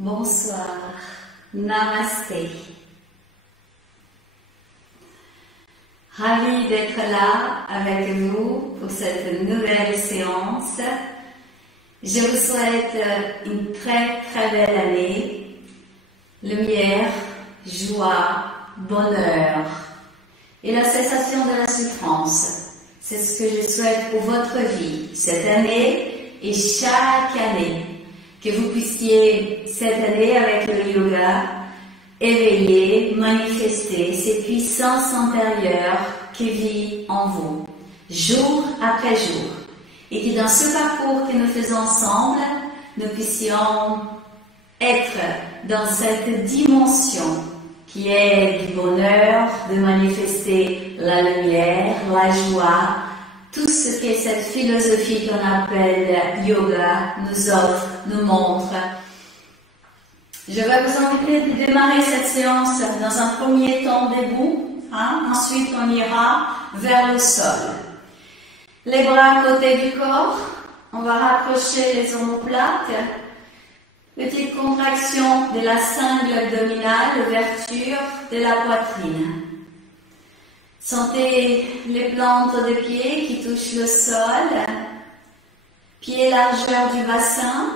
Bonsoir, Namasté. Ravi d'être là avec vous pour cette nouvelle séance. Je vous souhaite une très très belle année, lumière, joie, bonheur et la cessation de la souffrance. C'est ce que je souhaite pour votre vie cette année et chaque année. Que vous puissiez cette année avec le yoga éveiller, manifester ces puissances intérieures qui vivent en vous, jour après jour. Et que dans ce parcours que nous faisons ensemble, nous puissions être dans cette dimension qui est du bonheur, de manifester la lumière, la joie, tout ce que cette philosophie qu'on appelle yoga nous offre, nous montre. Je vais vous inviter de démarrer cette séance dans un premier temps debout, ensuite on ira vers le sol. Les bras à côté du corps, on va rapprocher les omoplates, petite contraction de la cingle abdominale, ouverture de la poitrine. Sentez les plantes des pieds qui touchent le sol, pieds largeur du bassin.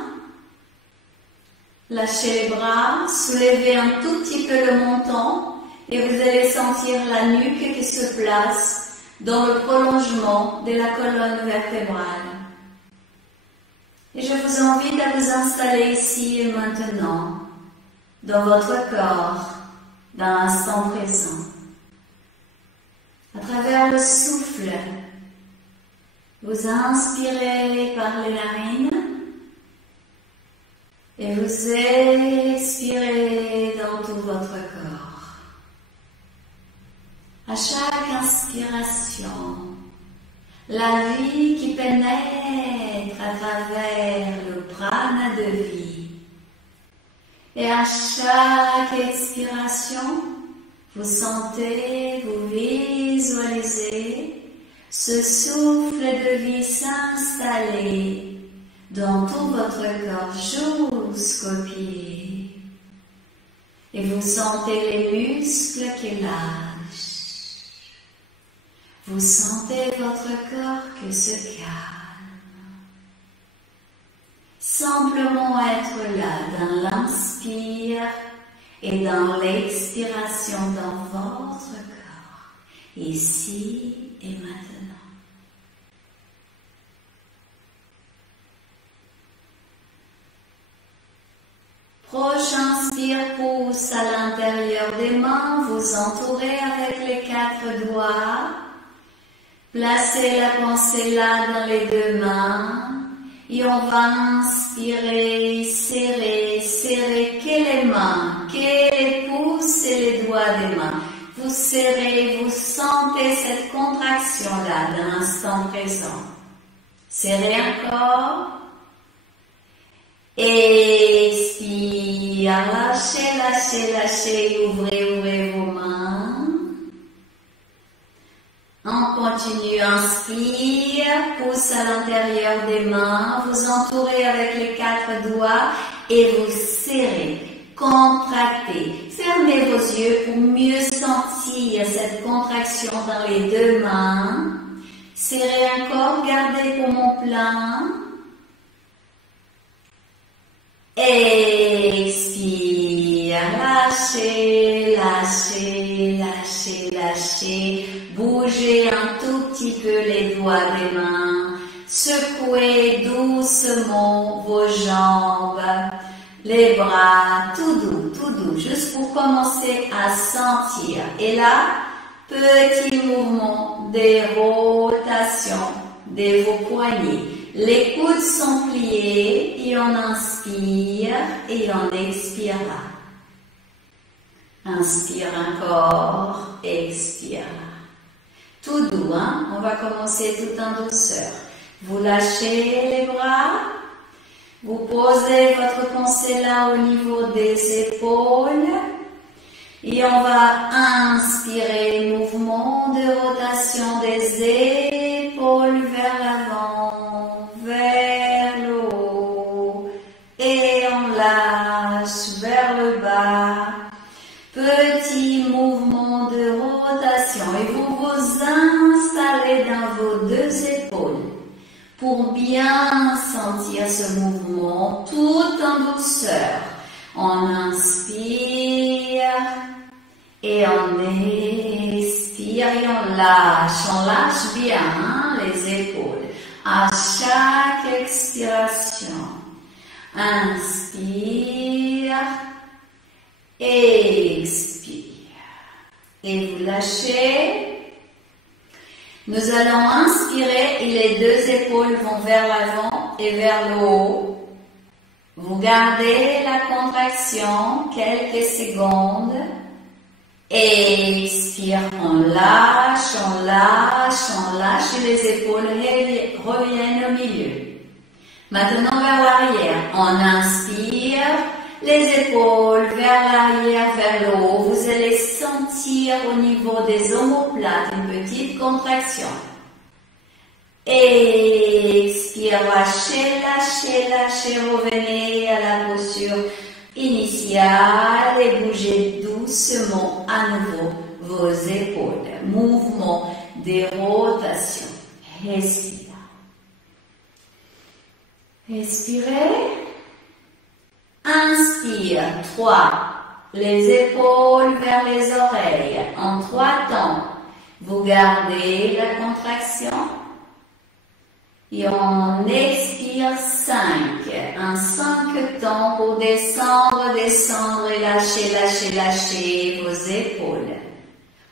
Lâchez les bras, soulevez un tout petit peu le menton et vous allez sentir la nuque qui se place dans le prolongement de la colonne vertébrale. Et je vous invite à vous installer ici et maintenant, dans votre corps, dans l'instant présent. À travers le souffle, vous inspirez par les narines et vous expirez dans tout votre corps. À chaque inspiration, la vie qui pénètre à travers le prana de vie. Et à chaque expiration, vous sentez, vous visualisez ce souffle de vie s'installer dans tout votre corps jusqu'aux pieds. Et vous sentez les muscles qui lâchent. Vous sentez votre corps qui se calme. Simplement être là dans l'inspire et dans l'expiration dans votre corps, ici et maintenant. Prochain inspire, pousse à l'intérieur des mains, vous entourez avec les 4 doigts. Placez la pensée là dans les 2 mains. Et on va inspirer, serrer, serrer que les mains, que les pouces et les doigts des mains. Vous serrez, vous sentez cette contraction-là dans l'instant présent. Serrez encore. Expire, lâchez, lâchez, lâchez, ouvrez, ouvrez vos mains. On continue, inspire, pousse à l'intérieur des mains, vous entourez avec les 4 doigts et vous serrez, contractez. Fermez vos yeux pour mieux sentir cette contraction dans les 2 mains. Serrez encore, gardez poumon plein. Expire, lâchez, lâchez, lâchez, lâchez. Bougez un tout petit peu les doigts des mains. Secouez doucement vos jambes, les bras, tout doux, juste pour commencer à sentir. Et là, petit mouvement de rotation de vos poignets. Les coudes sont pliés et on inspire et on expire là. Inspire encore, expire. Tout doux, on va commencer tout en douceur. Vous lâchez les bras, vous posez votre pensée là au niveau des épaules et on va inspirer, mouvement de rotation des épaules vers l'avant, vers le haut et on lâche. lâche vers le bas. Petit mouvement de rotation et vous vous installez dans vos deux épaules pour bien sentir ce mouvement tout en douceur. On inspire et on expire et on lâche bien les épaules à chaque expiration. Inspire, expire et vous lâchez. Nous allons inspirer et les deux épaules vont vers l'avant et vers le haut. Vous gardez la contraction quelques secondes. Expire, on lâche et les épaules reviennent au milieu. Maintenant vers l'arrière, on inspire, les épaules vers l'arrière, vers le haut. Vous allez sentir au niveau des omoplates une petite contraction. Expire, lâchez, revenez à la posture initiale et bougez doucement à nouveau vos épaules. Mouvement de rotation. Respire. Expirez. Inspire. 3. Les épaules vers les oreilles. En 3 temps. Vous gardez la contraction. Et on expire 5. En 5 temps pour descendre et lâcher vos épaules.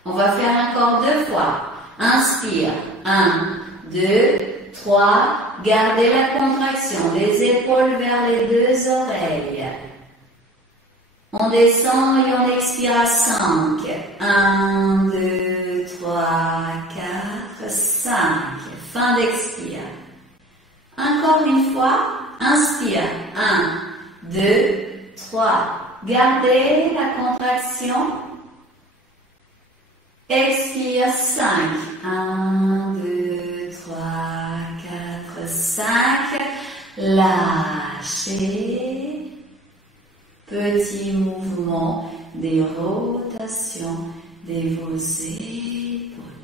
On va faire encore 2 fois. Inspire. 1, 2, 3. Gardez la contraction. Les épaules vers les deux oreilles. On descend et on expire à 5. 1, 2, 3, 4, 5. Fin d'expire. Encore une fois, inspire. 1, 2, 3. Gardez la contraction. Expire 5. 1, 2, 3, 4, 5. Lâchez. Petit mouvement des rotations de vos épaules.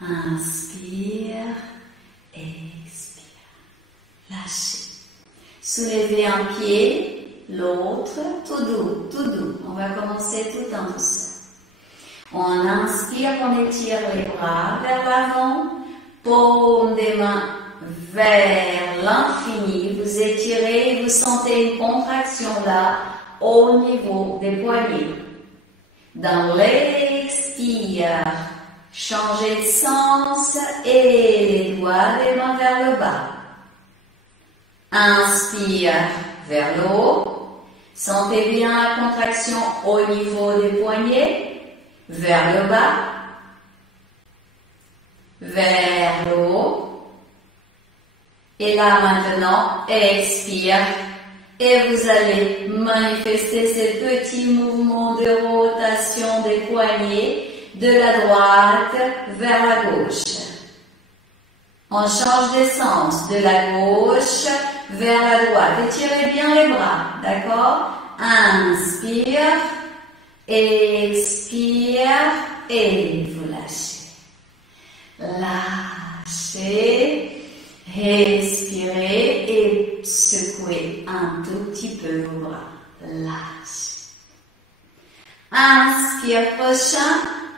Inspire. Expire. Lâchez. Soulevez un pied, l'autre, tout doux. On va commencer tout en douceur. On inspire, on étire les bras vers l'avant, paume des mains vers l'infini. Vous étirez, vous sentez une contraction là, au niveau des poignets. Dans l'expire, changez de sens et les doigts des mains vers le bas. Inspire vers le haut. Sentez bien la contraction au niveau des poignets. Vers le bas. Vers le haut. Et là maintenant, expire. Et vous allez manifester ces petits mouvements de rotation des poignets de la droite vers la gauche. On change de sens, de la gauche vers la droite. Étirez bien les bras, d'accord? Inspire, expire et vous lâchez. Lâchez, respirez et secouez un tout petit peu vos bras. Lâchez. Inspire prochain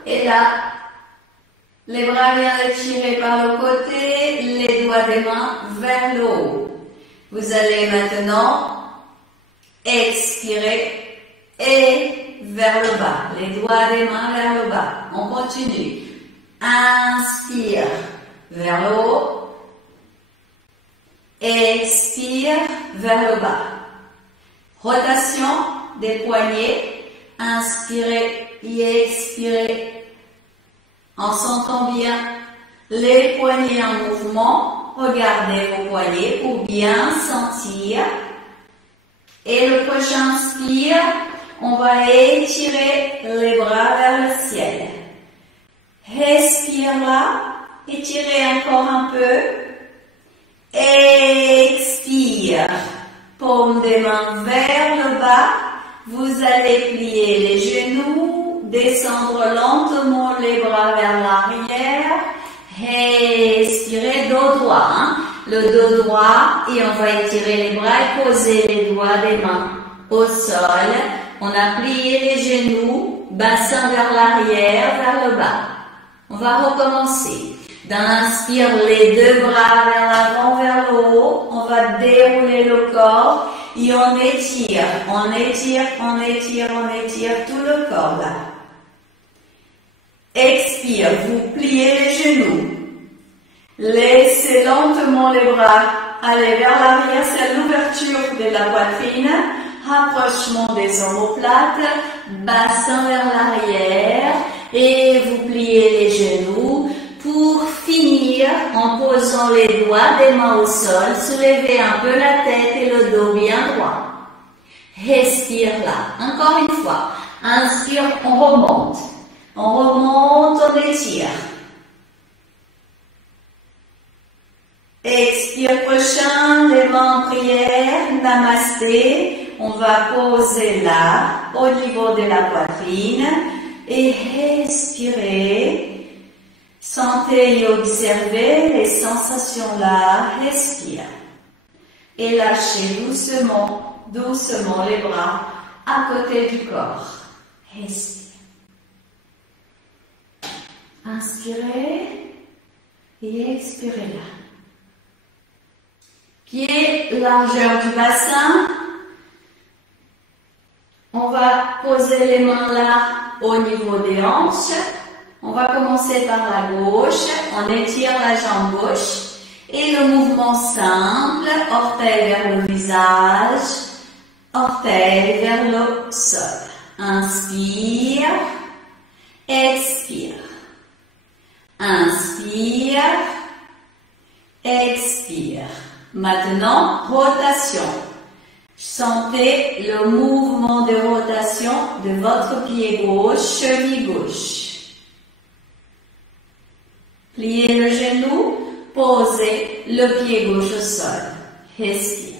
et là, les bras bien étirés par le côté, les doigts des mains vers le haut. Vous allez maintenant expirer et vers le bas. Les doigts des mains vers le bas. On continue. Inspire vers le haut. Expire vers le bas. Rotation des poignets. Inspirez et expirez. En sentant bien les poignets en mouvement, regardez vos poignets pour bien sentir. Et le prochain inspire, on va étirer les bras vers le ciel. Respire là, étirez encore un peu. Expire, paume des mains vers le bas. vous allez plier les genoux, descendre lentement les bras vers l'arrière, expirez dos droit, hein? Le dos droit et on va étirer les bras et poser les doigts des mains au sol. On a plié les genoux, bassin vers l'arrière, vers le bas. On va recommencer. D'inspire les deux bras vers l'avant, vers le haut. On va dérouler le corps et on étire, on étire, on étire, on étire tout le corps là. Expire, vous pliez les genoux. Laissez lentement les bras aller vers l'arrière, c'est l'ouverture de la poitrine. Rapprochement des omoplates, bassin vers l'arrière et vous pliez les genoux pour finir en posant les doigts des mains au sol, soulevez un peu la tête et le dos bien droit. Respire là, encore une fois. Inspire, on remonte, on étire. Expire prochain, les mains en prière, namasté. On va poser là, au niveau de la poitrine, et respirer. Sentez et observez les sensations là, respire. Et lâchez doucement, doucement les bras à côté du corps. Respire. Inspirez et expirez là. Pied, largeur du bassin. On va poser les mains là au niveau des hanches. On va commencer par la gauche. On étire la jambe gauche. Et le mouvement simple, orteil vers le visage, orteil vers le sol. Inspire, expire. Inspire, expire. Maintenant, rotation. Sentez le mouvement de rotation de votre pied gauche, cheville gauche. Pliez le genou, posez le pied gauche au sol. Respire.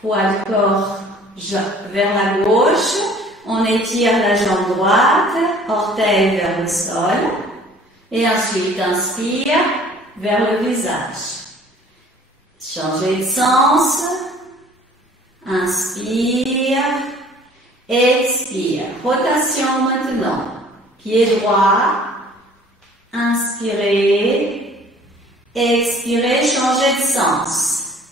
Poids du corps vers la gauche. On étire la jambe droite, orteil vers le sol. Et ensuite, inspire vers le visage. Changez de sens. Inspire, expire. Rotation maintenant. Pied droit. Inspirez, expirez, changez de sens.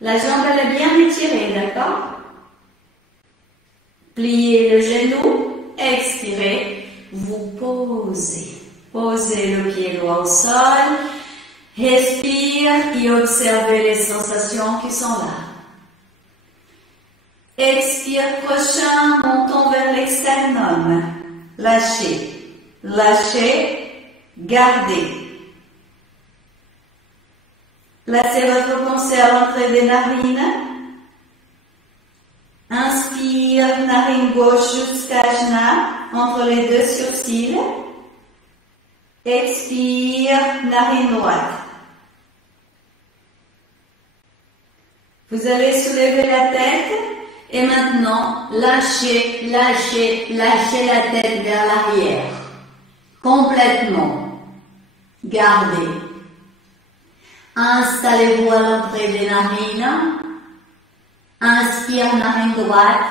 La jambe elle est bien étirée, d'accord? Pliez le genou, expirez, vous posez. Posez le pied droit au sol. Respire et observez les sensations qui sont là. Expire prochain, montons vers l'externum. Lâchez, lâchez, gardez. Placez votre pensée à l'entrée des narines. Inspire, narine gauche jusqu'à Ajna, entre les deux sourcils. Expire, narine droite. Vous allez soulever la tête et maintenant lâchez, lâchez, lâchez la tête vers l'arrière. Complètement. Gardez. Installez-vous à l'entrée des narines. Inspire, narine droite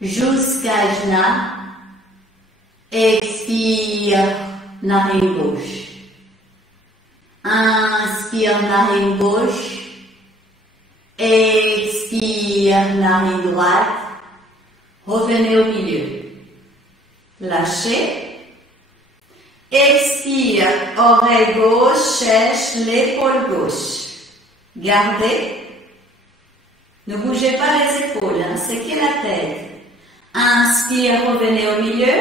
jusqu'à Ajna. Expire, narine gauche. Inspire, narine gauche. Expire, narine droite. Revenez au milieu. Lâchez. Expire, oreille gauche, cherche l'épaule gauche. Gardez. Ne bougez pas les épaules, hein, c'est que la tête. Inspire, revenez au milieu.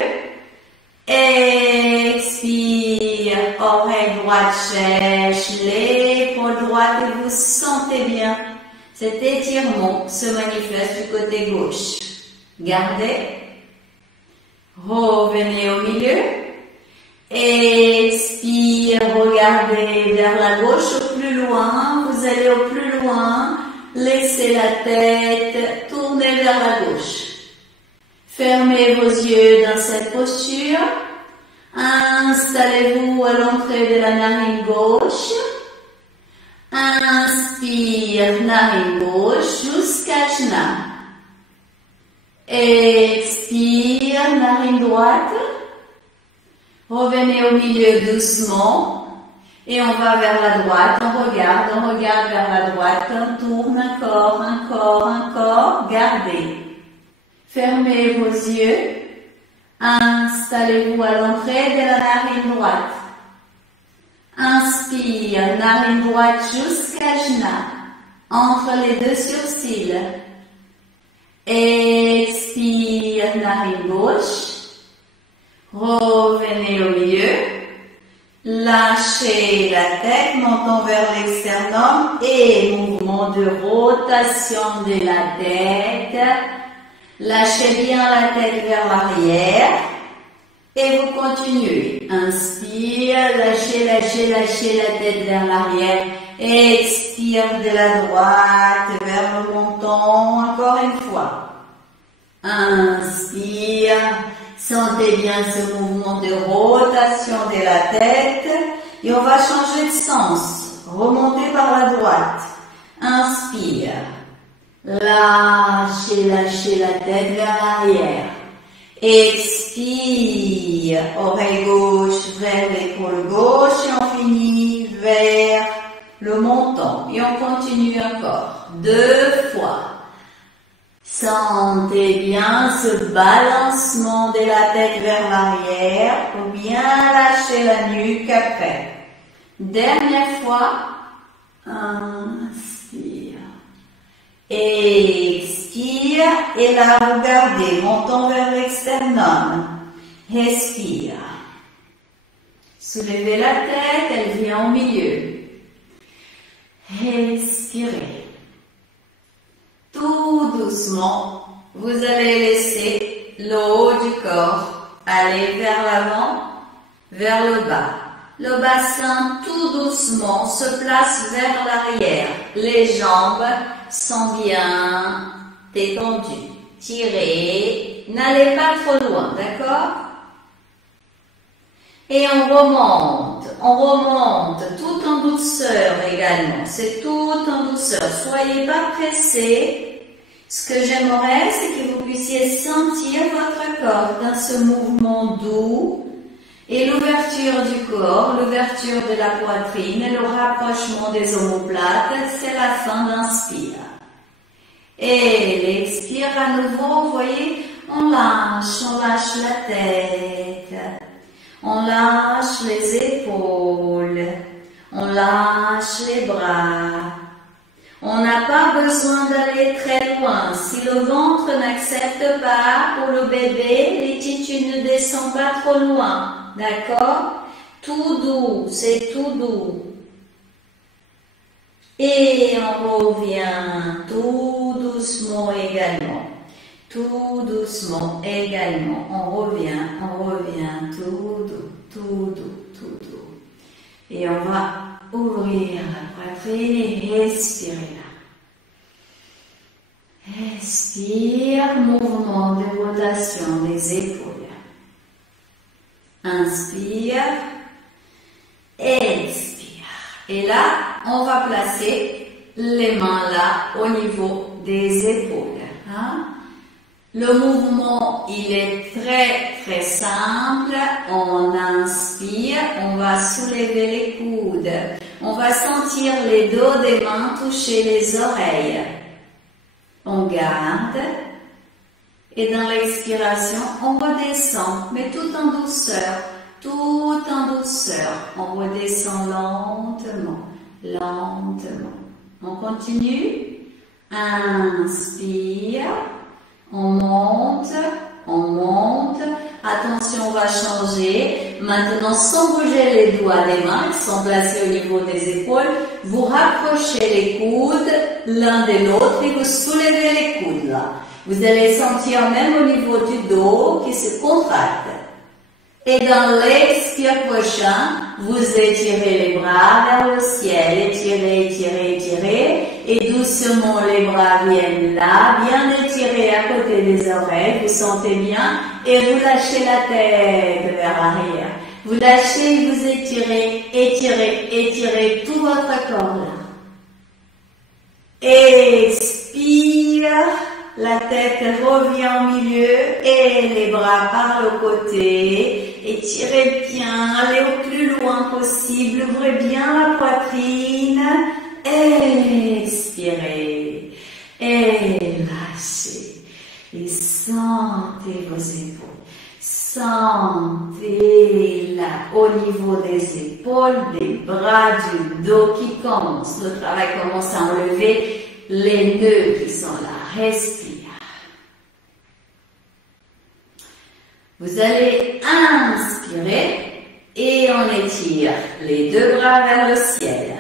Expire, oreille droite, cherche l'épaule droite et vous sentez bien. Cet étirement se manifeste du côté gauche. Gardez. Revenez au milieu. Expire, regardez vers la gauche au plus loin. Vous allez au plus loin. laissez la tête tourner vers la gauche. Fermez vos yeux dans cette posture. Installez-vous à l'entrée de la narine gauche. Inspire, narine gauche jusqu'à Jna. Expire, narine droite. Revenez au milieu doucement. Et on va vers la droite, on regarde vers la droite, on tourne encore, gardez. Fermez vos yeux. Installez-vous à l'entrée de la narine droite. Inspire, narine droite jusqu'à Jna, entre les deux sourcils. Expire, narine gauche. Revenez au milieu. Lâchez la tête, montons vers l'externum et mouvement de rotation de la tête. Lâchez bien la tête vers l'arrière et vous continuez. Inspire, lâchez la tête vers l'arrière. Expire de la droite vers le menton, encore une fois. Inspire, sentez bien ce mouvement de rotation de la tête et on va changer de sens. Remontez par la droite. Inspire. Lâchez la tête vers l'arrière. Expire, oreille gauche vers l'épaule gauche et on finit vers le menton. Et on continue encore. 2 fois. Sentez bien ce balancement de la tête vers l'arrière pour bien lâcher la nuque après. Dernière fois. Inspire. Expire et là regardez, montons vers l'externum. Respire. Soulevez la tête, elle vient au milieu. Respirez. Tout doucement, vous allez laisser le haut du corps aller vers l'avant, vers le bas. Le bassin tout doucement se place vers l'arrière. Les jambes sont bien détendues. Tirez, n'allez pas trop loin, d'accord? Et on remonte tout en douceur également. C'est tout en douceur. Soyez pas pressés. Ce que j'aimerais, c'est que vous puissiez sentir votre corps dans ce mouvement doux et l'ouverture du corps, l'ouverture de la poitrine et le rapprochement des omoplates. C'est la fin d'inspire. Et l'expire à nouveau, vous voyez, on lâche la tête. On lâche les épaules, on lâche les bras. On n'a pas besoin d'aller très loin. Si le ventre n'accepte pas pour le bébé, les titus ne descendent pas trop loin. D'accord? Tout doux, c'est tout doux. Et on revient tout doucement également. Tout doucement également, on revient tout doux. Et on va ouvrir la poitrine et respirer là. Expire, mouvement de rotation des épaules. Inspire, expire. Et là, on va placer les mains là au niveau des épaules. Hein? Le mouvement, il est très simple. On inspire, on va soulever les coudes. On va sentir les dos des mains toucher les oreilles. On garde. Et dans l'expiration, on redescend, mais tout en douceur. Tout en douceur. On redescend lentement. On continue. Inspire. On monte. Attention, on va changer. Maintenant, sans bouger les doigts des mains, qui sont placés au niveau des épaules, vous rapprochez les coudes l'un de l'autre et vous soulevez les coudes là. Vous allez sentir même au niveau du dos qui se contracte. Et dans l'expire prochain, vous étirez les bras vers le ciel. Étirez. et doucement les bras viennent là, bien étirés à côté des oreilles, vous sentez bien, et vous lâchez la tête vers l'arrière. Vous lâchez, vous étirez, étirez, étirez tout votre corps là. Expire, la tête revient au milieu et les bras par le côté. Étirez bien, allez au plus loin possible, ouvrez bien la poitrine. Expirez et lâchez. Et sentez vos épaules. Sentez là au niveau des épaules, des bras, du dos qui commence. Le travail commence à enlever les nœuds qui sont là. Respire. Vous allez inspirer et on étire les deux bras vers le ciel.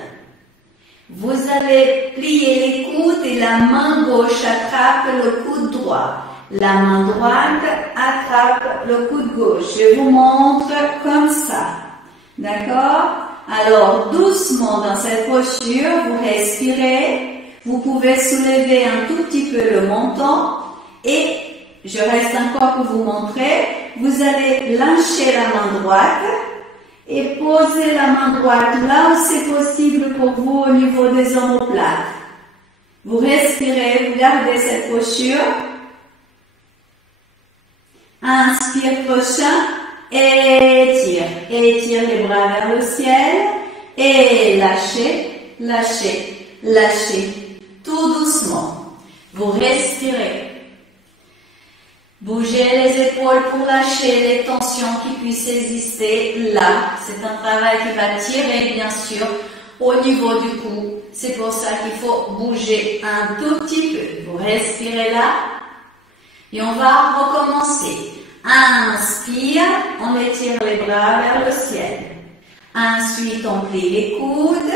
Vous allez plier les coudes et la main gauche attrape le coude droit. La main droite attrape le coude gauche. Je vous montre comme ça. D'accord? Alors, doucement dans cette posture, vous respirez. Vous pouvez soulever un tout petit peu le menton. Et je reste encore pour vous montrer. Vous allez lâcher la main droite et poser la main droite là où c'est possible pour vous au niveau des omoplates. Vous respirez, vous gardez cette posture. Inspire prochain, étire, étire les bras vers le ciel et lâchez, lâchez, lâchez, tout doucement. Vous respirez. Bougez les épaules pour lâcher les tensions qui puissent exister là. C'est un travail qui va tirer bien sûr au niveau du cou. C'est pour ça qu'il faut bouger un tout petit peu. Vous respirez là. Et on va recommencer. Inspire, on étire les bras vers le ciel. Ensuite, on plie les coudes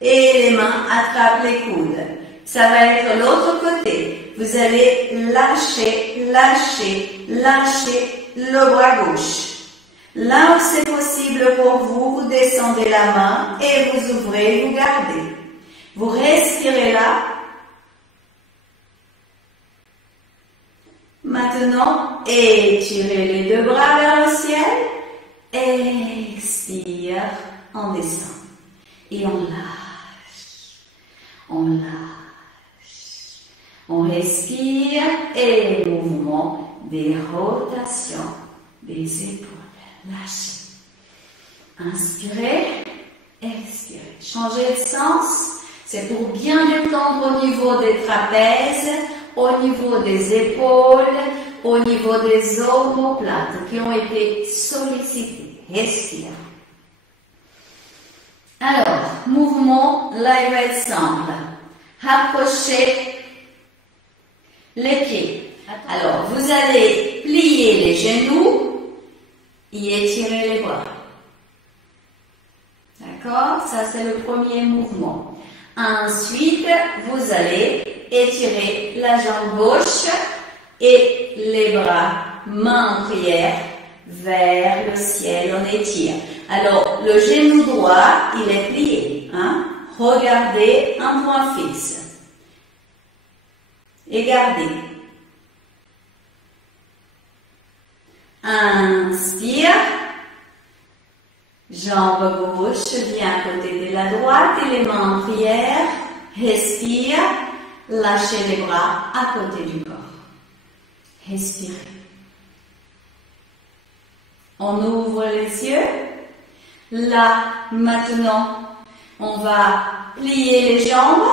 et les mains attrapent les coudes. Ça va être l'autre côté. Vous allez lâcher, lâcher, lâcher le bras gauche. Là où c'est possible pour vous, vous descendez la main et vous ouvrez, vous gardez. Vous respirez là. Maintenant, étirez les deux bras vers le ciel. Expire, on descend. Et on lâche. On lâche. On respire et mouvement des rotations des épaules. Lâchez. Inspirez, expirez. Changez de sens. C'est pour bien détendre au niveau des trapèzes, au niveau des épaules, au niveau des omoplates qui ont été sollicités. Respire. Alors, mouvement, là il va être simple. Rapprochez les pieds. Alors, vous allez plier les genoux et étirer les bras. D'accord? Ça, c'est le premier mouvement. Ensuite, vous allez étirer la jambe gauche et les bras, main en prière, vers le ciel. On étire. Alors, le genou droit, il est plié. Hein? Regardez un point fixe. Et gardez. Inspire. Jambe gauche vient à côté de la droite et les mains en prière. Respire. Lâchez les bras à côté du corps. Respirez. On ouvre les yeux. Là, maintenant, on va plier les jambes.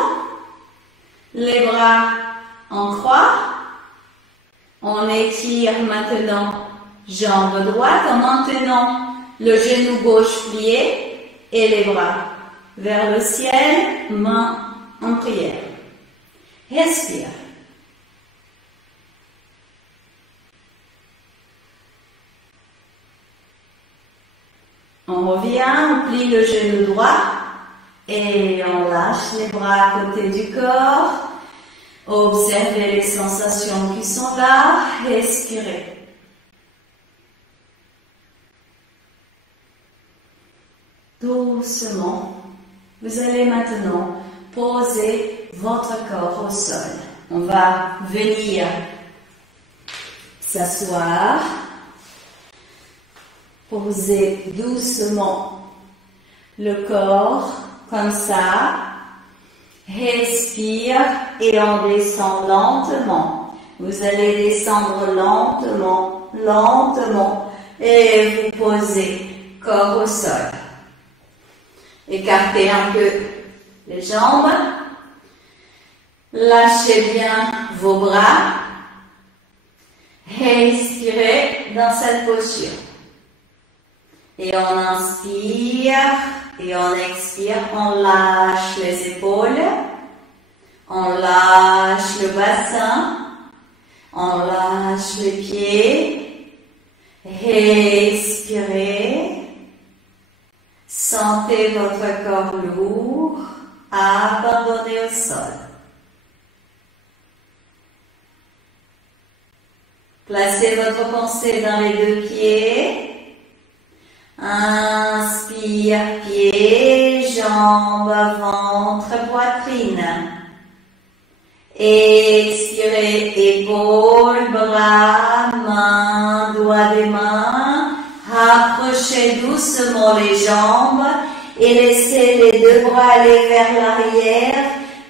Les bras en croix. On étire maintenant jambe droite en maintenant le genou gauche plié et les bras vers le ciel, main en prière. Respire. On revient, on plie le genou droit et on lâche les bras à côté du corps. Observez les sensations qui sont là. Respirez. Doucement, vous allez maintenant posez votre corps au sol. On va venir s'asseoir. Posez doucement le corps comme ça. Respire et on descend lentement. Vous allez descendre lentement, lentement et vous posez corps au sol. Écartez un peu les jambes. Lâchez bien vos bras. Respirez dans cette posture. Et on inspire et on expire. On lâche les épaules. On lâche le bassin. On lâche les pieds. Respirez. Sentez votre corps lourd. Abandonné au sol. Placez votre pensée dans les deux pieds. Inspire, pieds, jambes, ventre, poitrine. Expirez, épaules, bras, mains, doigts des mains. Rapprochez doucement les jambes et laissez les deux bras aller vers l'arrière.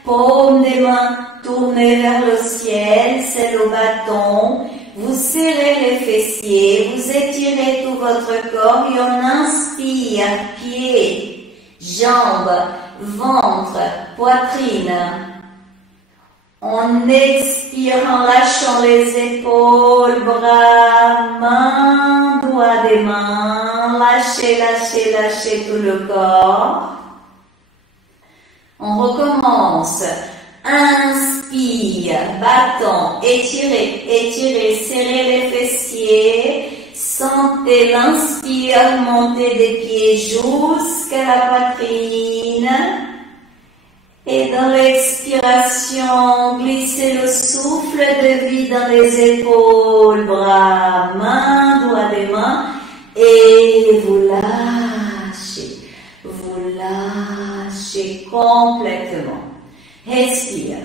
Paumes des mains tournées vers le ciel, c'est le bâton. Vous serrez les fessiers, vous étirez tout votre corps et on inspire, pieds, jambes, ventre, poitrine. On expire en lâchant les épaules, bras, mains, doigts des mains. Lâchez, lâchez, lâchez tout le corps. On recommence. Inspire, bâton, étirez, étirez, serrez les fessiers. Sentez l'inspire monter des pieds jusqu'à la poitrine. Et dans l'expiration, glissez le souffle de vie dans les épaules, bras, mains, doigts des mains. Et vous lâchez complètement. Respire.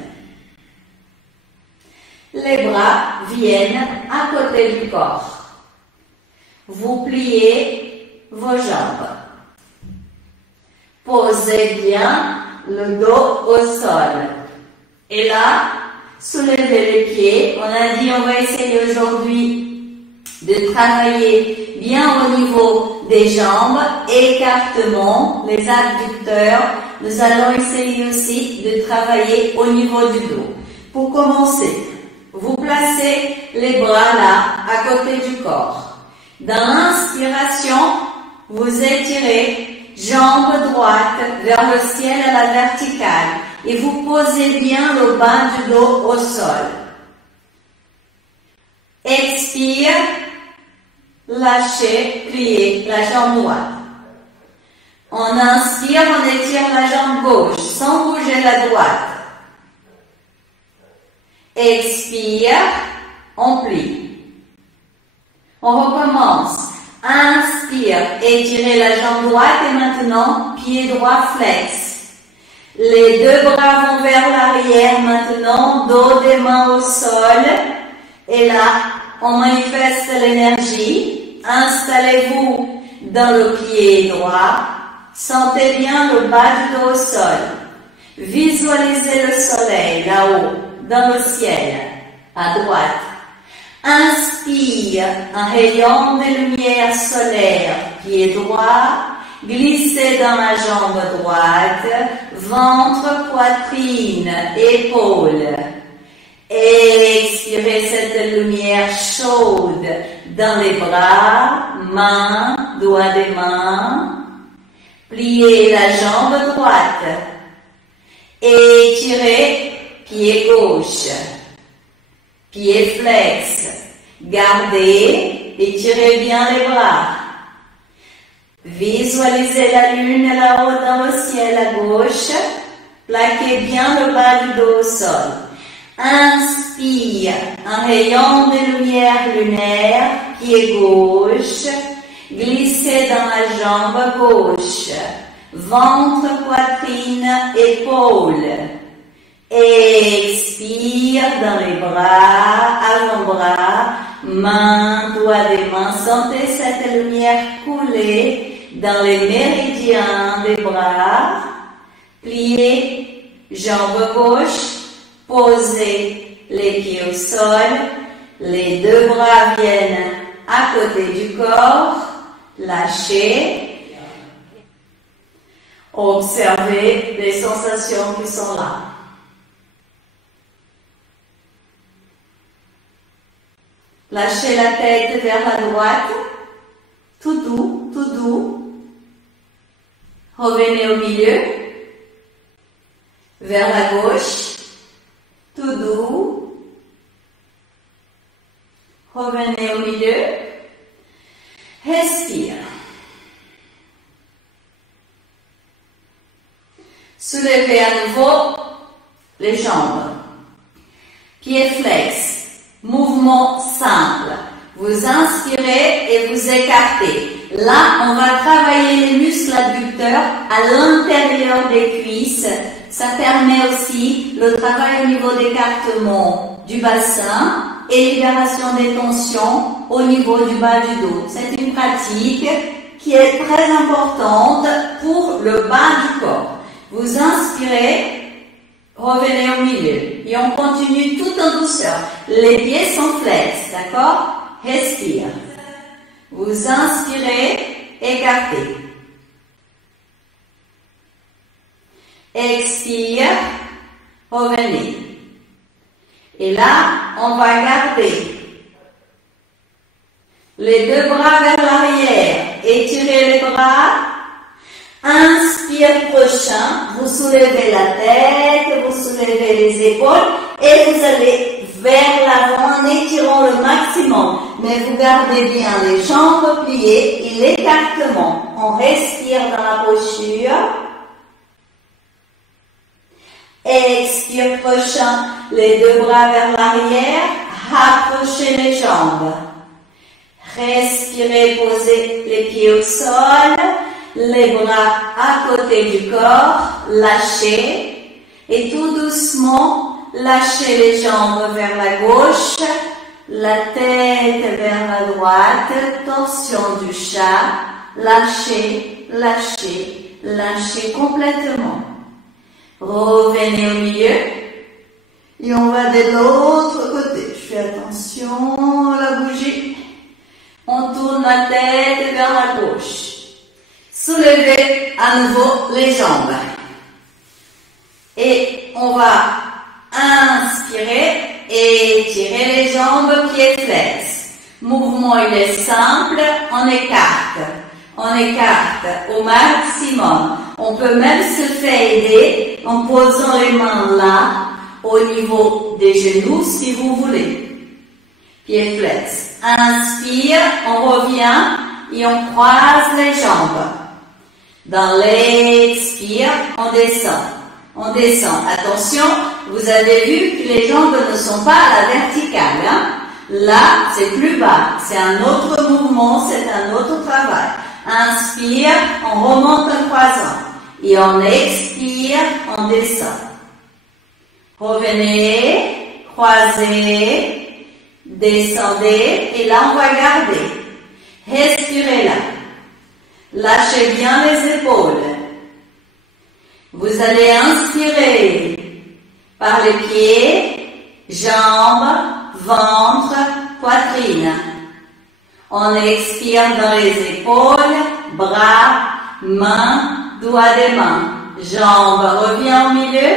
Les bras viennent à côté du corps. Vous pliez vos jambes. Posez bien le dos au sol. Et là, soulevez les pieds. On a dit on va essayer aujourd'hui de travailler bien au niveau des jambes. Écartement, les adducteurs. Nous allons essayer aussi de travailler au niveau du dos. Pour commencer, vous placez les bras là, à côté du corps. Dans l'inspiration, vous étirez jambes droites vers le ciel à la verticale et vous posez bien le bas du dos au sol. Expire, lâchez, pliez la jambe droite. On inspire, on étire la jambe gauche sans bouger la droite. Expire, on plie. On recommence. Inspire, étirez la jambe droite et maintenant pied droit flex. Les deux bras vont vers l'arrière maintenant, dos des mains au sol. Et là, on manifeste l'énergie. Installez-vous dans le pied droit. Sentez bien le bas du dos au sol. Visualisez le soleil là-haut, dans le ciel, à droite. Inspire un rayon de lumière solaire, pied droit. Glissez dans la jambe droite, ventre, poitrine, épaules. Expirez cette lumière chaude dans les bras, mains, doigts des mains. Pliez la jambe droite. Étirez pied gauche. Pied flex. Gardez, étirez bien les bras. Visualisez la lune là-haut dans le ciel à gauche. Plaquez bien le bas du dos au sol. Inspire un rayon de lumière lunaire, pied gauche. Glissez dans la jambe gauche. ventre, poitrine, épaules. Expire dans les bras, avant-bras, mains, doigts des mains. Sentez cette lumière couler dans les méridiens des bras. Pliez, jambes gauche, posez les pieds au sol. Les deux bras viennent à côté du corps. Lâchez. Observez les sensations qui sont là. Lâchez la tête vers la droite, tout doux, tout doux. Revenez au milieu, vers la gauche, tout doux. Revenez au milieu, respire. Soulevez à nouveau les jambes, pieds flex. Mouvement simple. Vous inspirez et vous écartez. Là, on va travailler les muscles adducteurs à l'intérieur des cuisses. Ça permet aussi le travail au niveau d'écartement du bassin et libération des tensions au niveau du bas du dos. C'est une pratique qui est très importante pour le bas du corps. Vous inspirez. Revenez au milieu et on continue tout en douceur. Les pieds sont flex, d'accord? Respire. Vous inspirez, écartez. Expire, revenez. Et là, on va garder les deux bras vers l'arrière. Étirez les bras. Inspire prochain, vous soulevez la tête, vous soulevez les épaules et vous allez vers l'avant en étirant le maximum. Mais vous gardez bien les jambes pliées et l'écartement. On respire dans la posture. Expire prochain, les deux bras vers l'arrière, rapprochez les jambes. Respirez, posez les pieds au sol. Les bras à côté du corps, lâchez et tout doucement, lâchez les jambes vers la gauche, la tête vers la droite, torsion du chat, lâchez, lâchez, lâchez complètement. Revenez au milieu et on va de l'autre côté. Je fais attention à la bougie. On tourne la tête vers la gauche. Soulevez à nouveau les jambes. Et on va inspirer et étirer les jambes, pieds flex. Mouvement, il est simple, on écarte. On écarte au maximum. On peut même se faire aider en posant les mains là, au niveau des genoux si vous voulez. Pieds flex. Inspire, on revient et on croise les jambes. Dans l'expire, on descend. On descend. Attention, vous avez vu que les jambes ne sont pas à la verticale. Hein? Là, c'est plus bas. C'est un autre mouvement, c'est un autre travail. Inspire, on remonte en croisant. Et on expire, on descend. Revenez, croisez, descendez. Et là, on va garder. Respirez là. Lâchez bien les épaules. Vous allez inspirer par les pieds, jambes, ventre, poitrine. On expire dans les épaules, bras, mains, doigts des mains. Jambes, revient au milieu,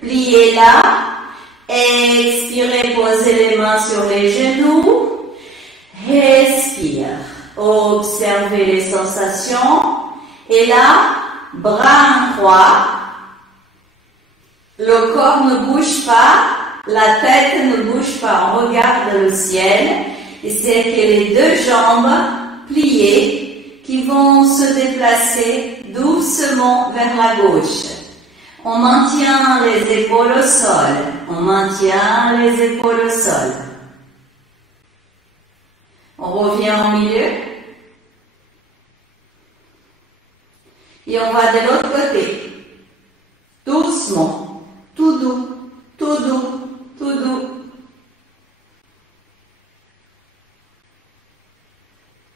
pliez là. Expirez, posez les mains sur les genoux. Respire. Observez les sensations. Et là, bras en croix. Le corps ne bouge pas. La tête ne bouge pas. On regarde le ciel. Et c'est que les deux jambes pliées qui vont se déplacer doucement vers la gauche. On maintient les épaules au sol. On maintient les épaules au sol. On revient au milieu. Et on va de l'autre côté. Doucement. Tout doux, tout doux, tout doux.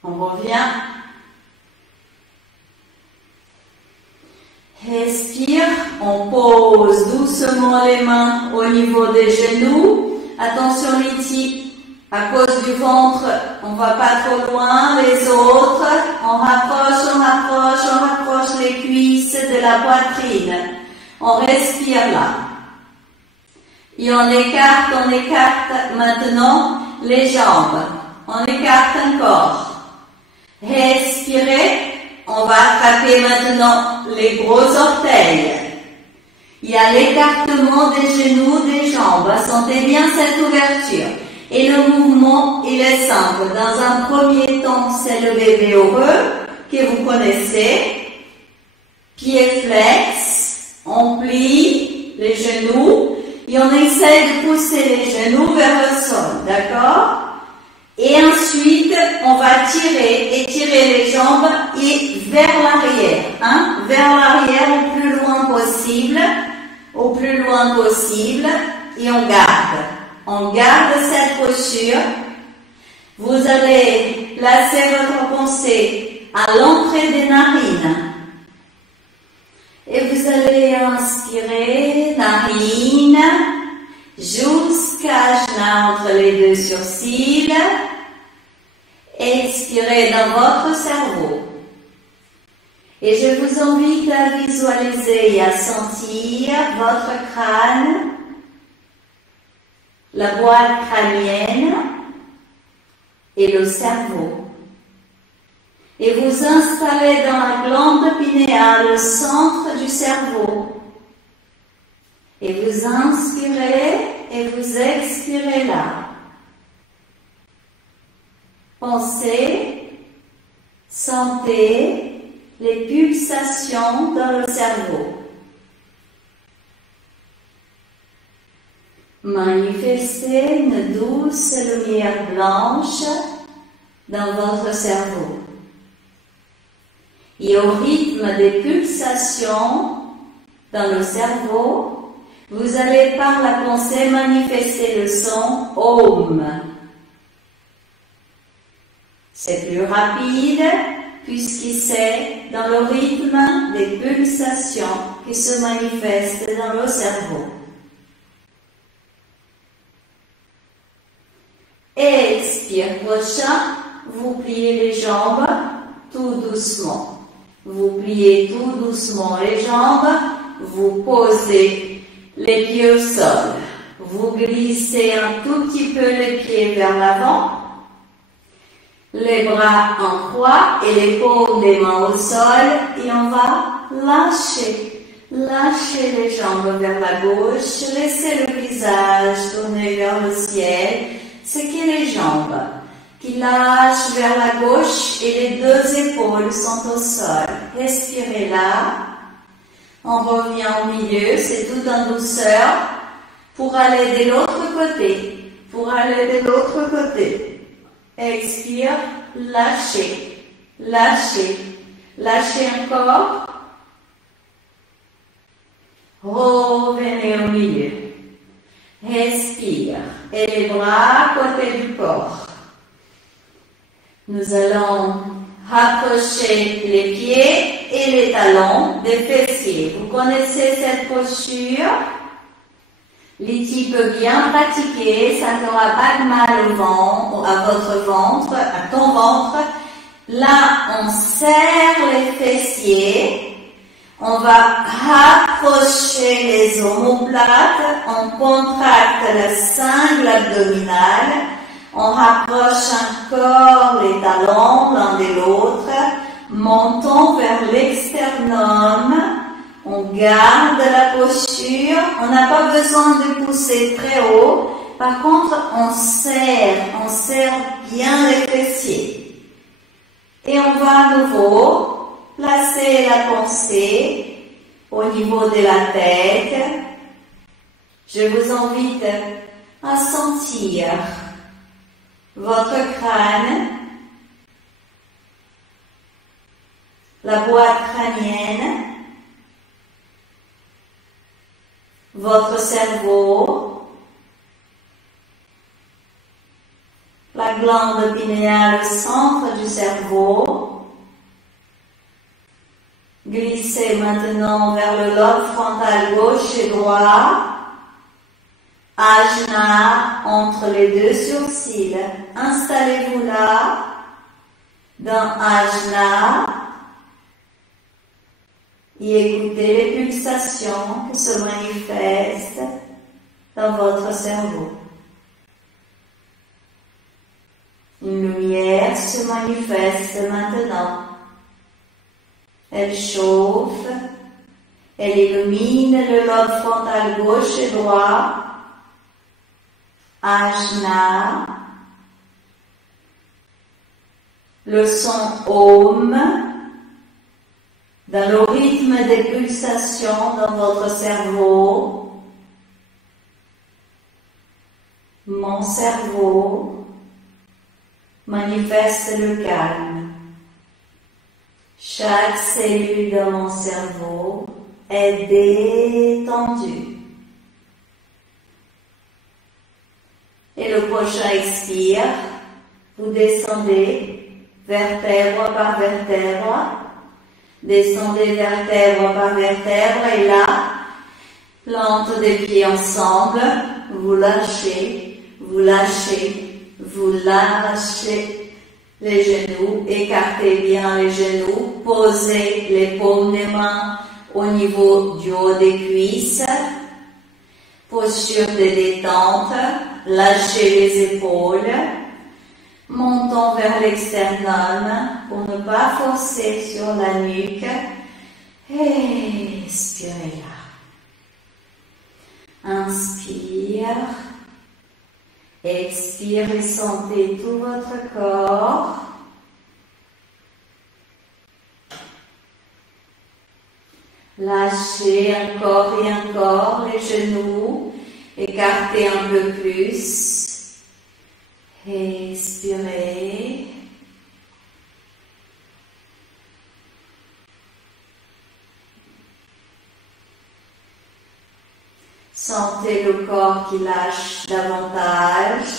On revient. Respire. On pose doucement les mains au niveau des genoux. Attention Liti, à cause du ventre, on va pas trop loin. Les autres, on rapproche les cuisses de la poitrine. On respire là. Et on écarte maintenant les jambes. On écarte encore. Respirez. On va attraper maintenant les gros orteils. Il y a l'écartement des genoux, des jambes. Sentez bien cette ouverture. Et le mouvement, il est simple. Dans un premier temps, c'est le bébé heureux que vous connaissez. Pieds flex. On plie les genoux. Et on essaie de pousser les genoux vers le sol. D'accord? Et ensuite, on va étirer les jambes et vers l'arrière. Hein? Vers l'arrière au plus loin possible. Au plus loin possible. Et on garde. On garde cette posture. Vous allez placer votre pensée à l'entrée des narines. Et vous allez inspirer, narine, jusqu'à genou entre les deux sourcils. Expirez dans votre cerveau. Et je vous invite à visualiser et à sentir votre crâne, la boîte crânienne et le cerveau. Et vous installez dans la glande pinéale, le centre du cerveau. Et vous inspirez et vous expirez là. Pensez, sentez les pulsations dans le cerveau. Manifestez une douce lumière blanche dans votre cerveau. Et au rythme des pulsations dans le cerveau, vous allez par la pensée manifester le son Om. C'est plus rapide puisqu'il c'est dans le rythme des pulsations qui se manifestent dans le cerveau. Expire prochain, vous pliez les jambes tout doucement. Vous pliez tout doucement les jambes, vous posez les pieds au sol. Vous glissez un tout petit peu les pieds vers l'avant. Les bras en croix et les paumes des mains au sol. Et on va lâcher. Lâchez les jambes vers la gauche. Laissez le visage tourner vers le ciel. C'est que les jambes qui lâchent vers la gauche et les deux épaules sont au sol. Respirez là. On revient au milieu, c'est tout en douceur pour aller de l'autre côté. Pour aller de l'autre côté. Expire, lâchez, lâchez, lâchez encore. Revenez au milieu. Respire. Et les bras à côté du corps. Nous allons rapprocher les pieds et les talons des fessiers. Vous connaissez cette posture? Liti peut bien pratiquer, ça n'aura pas de mal au ventre, à votre ventre, à ton ventre. Là, on serre les fessiers. On va rapprocher les omoplates, on contracte la cingle abdominale, on rapproche encore les talons l'un de l'autre, montons vers l'externum, on garde la posture, on n'a pas besoin de pousser très haut, par contre on serre bien les fessiers. Et on va à nouveau placer la pensée au niveau de la tête. Je vous invite à sentir votre crâne, la boîte crânienne, votre cerveau, la glande pinéale au centre du cerveau. Glissez maintenant vers le lobe frontal gauche et droit. Ajna entre les deux sourcils. Installez-vous là, dans Ajna, et écoutez les pulsations qui se manifestent dans votre cerveau. Une lumière se manifeste maintenant. Elle chauffe, elle illumine le lobe frontal gauche et droit. Ajna, le son Om, dans le rythme des pulsations dans votre cerveau. Mon cerveau manifeste le calme. Chaque cellule de mon cerveau est détendue. Et le prochain expire, vous descendez vertèbre par vertèbre, descendez vertèbre par vertèbre et là, plante des pieds ensemble, vous lâchez, vous lâchez, vous lâchez les genoux, écartez bien les genoux, posez les paumes des mains au niveau du haut des cuisses, posture de détente, lâchez les épaules, montons vers l'externum pour ne pas forcer sur la nuque, expirez là. Inspire, expire et sentez tout votre corps. Lâchez encore et encore les genoux, écartez un peu plus. Expirez. Sentez le corps qui lâche davantage.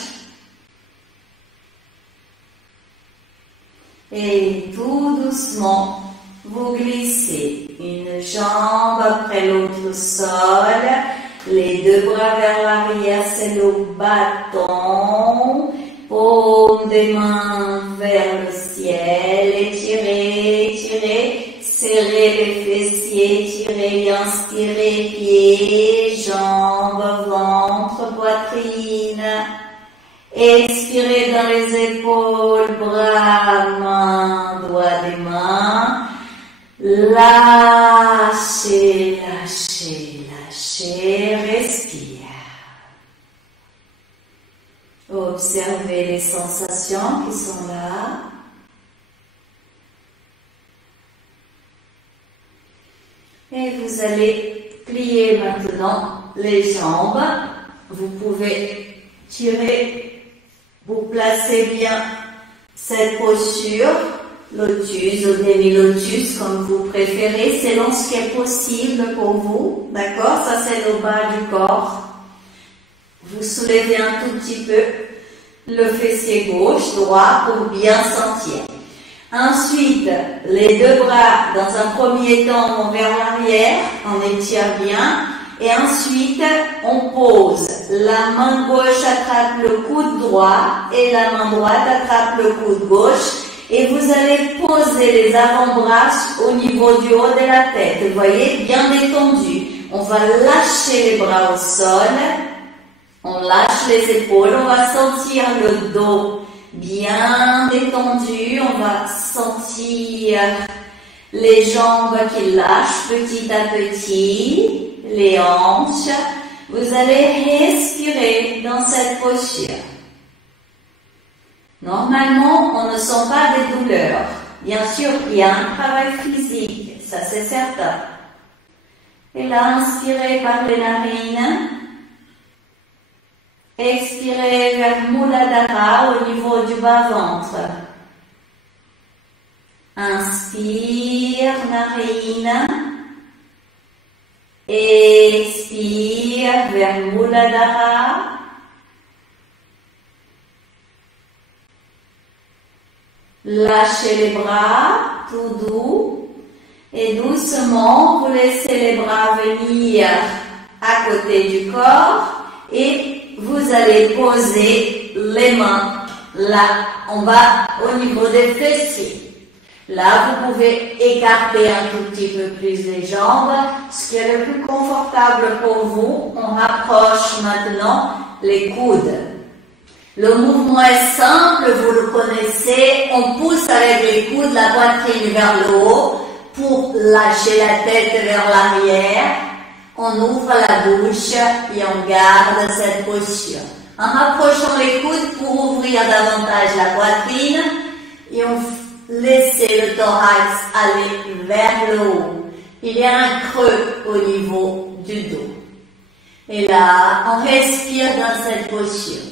Et tout doucement, vous glissez une jambe après l'autre au sol, les deux bras vers l'arrière, c'est le bâton, paume des mains vers le ciel, étirez, étirez, serrez les fessiers, tirez, inspirez, pieds, jambes, ventre, poitrine. Expirez dans les épaules, bras, mains, doigts des mains. Lâchez, lâchez, lâchez, respire. Observez les sensations qui sont là. Et vous allez plier maintenant les jambes. Vous pouvez tirer, vous placez bien cette posture. Lotus ou demi-lotus, comme vous préférez, selon ce qui est possible pour vous. D'accord? Ça, c'est le bas du corps. Vous soulevez un tout petit peu le fessier gauche, droit, pour bien sentir. Ensuite, les deux bras, dans un premier temps, vont vers l'arrière, on étire bien. Et ensuite, on pose. La main gauche attrape le coude droit et la main droite attrape le coude gauche. Et vous allez poser les avant-bras au niveau du haut de la tête. Vous voyez, bien détendu. On va lâcher les bras au sol. On lâche les épaules. On va sentir le dos bien détendu. On va sentir les jambes qui lâchent petit à petit. Les hanches. Vous allez respirer dans cette posture. Normalement, on ne sent pas des douleurs. Bien sûr, il y a un travail physique, ça c'est certain. Et là, inspirez par les narines. Expirez vers Muladhara au niveau du bas-ventre. Inspire, narine. Expire vers Muladhara. Lâchez les bras, tout doux. Et doucement, vous laissez les bras venir à côté du corps. Et vous allez poser les mains là, en bas, au niveau des fessiers. Là, vous pouvez écarter un tout petit peu plus les jambes, ce qui est le plus confortable pour vous. On rapproche maintenant les coudes. Le mouvement est simple, vous le connaissez. On pousse avec les coudes la poitrine vers le haut pour lâcher la tête vers l'arrière. On ouvre la bouche et on garde cette posture. En rapprochant les coudes pour ouvrir davantage la poitrine et on laisse le thorax aller vers le haut. Il y a un creux au niveau du dos. Et là, on respire dans cette posture.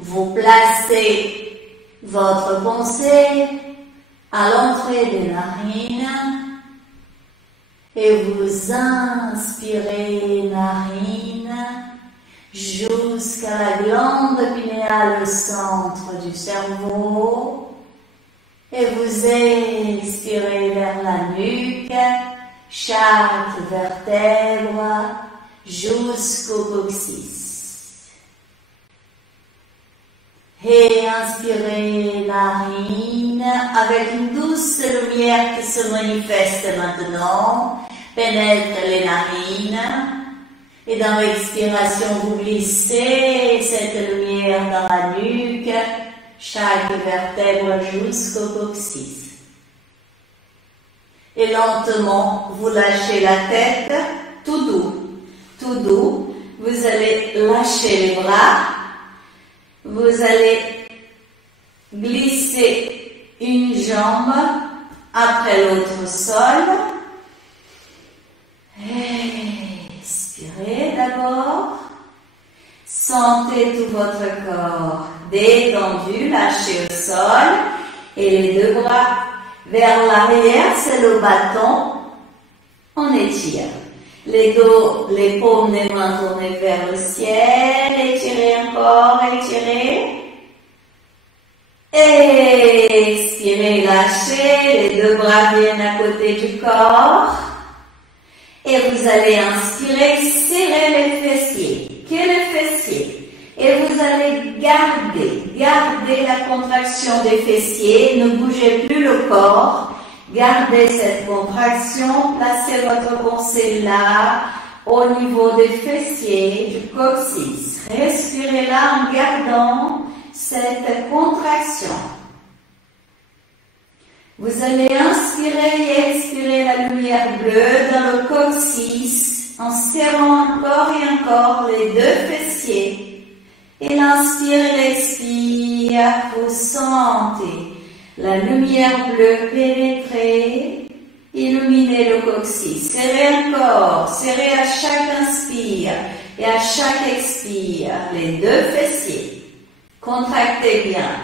Vous placez votre pensée à l'entrée des narines et vous inspirez narine jusqu'à la glande pinéale au centre du cerveau et vous expirez vers la nuque, chaque vertèbre jusqu'au coccyx. Et inspirez narine avec une douce lumière qui se manifeste maintenant, pénètre les narines. Et dans l'expiration, vous glissez cette lumière dans la nuque, chaque vertèbre jusqu'au coccyx. Et lentement, vous lâchez la tête, tout doux, tout doux. Vous allez lâcher les bras. Vous allez glisser une jambe après l'autre au sol. Expirez d'abord. Sentez tout votre corps détendu, lâché au sol. Et les deux bras vers l'arrière, c'est le bâton. On étire. Les dos, les paumes des mains tournées vers le ciel. Étirez encore, étirez. Expirez, lâchez. Les deux bras viennent à côté du corps. Et vous allez inspirer, serrer les fessiers. Que les fessiers. Et vous allez garder la contraction des fessiers. Ne bougez plus le corps. Gardez cette contraction, placez votre pensée là, au niveau des fessiers, du coccyx. Respirez là en gardant cette contraction. Vous allez inspirer et expirer la lumière bleue dans le coccyx, en serrant encore et encore les deux fessiers. Et l'inspire et l'expire, vous sentez la lumière bleue pénétrer, illuminer le coccyx. Serrez encore, serrez à chaque inspire et à chaque expire les deux fessiers. Contractez bien.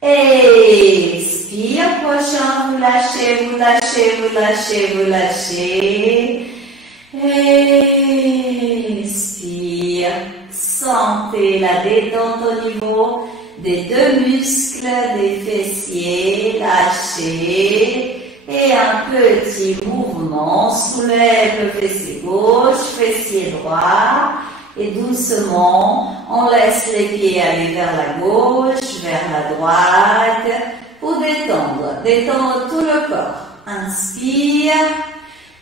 Expire, prochain, vous lâchez, vous lâchez, vous lâchez, vous lâchez. Expire. Sentez la détente au niveau des deux muscles, des fessiers, lâchez. Et un petit mouvement, soulève le fessier gauche, fessier droit. Et doucement, on laisse les pieds aller vers la gauche, vers la droite, pour détendre. Détendre tout le corps. Inspire,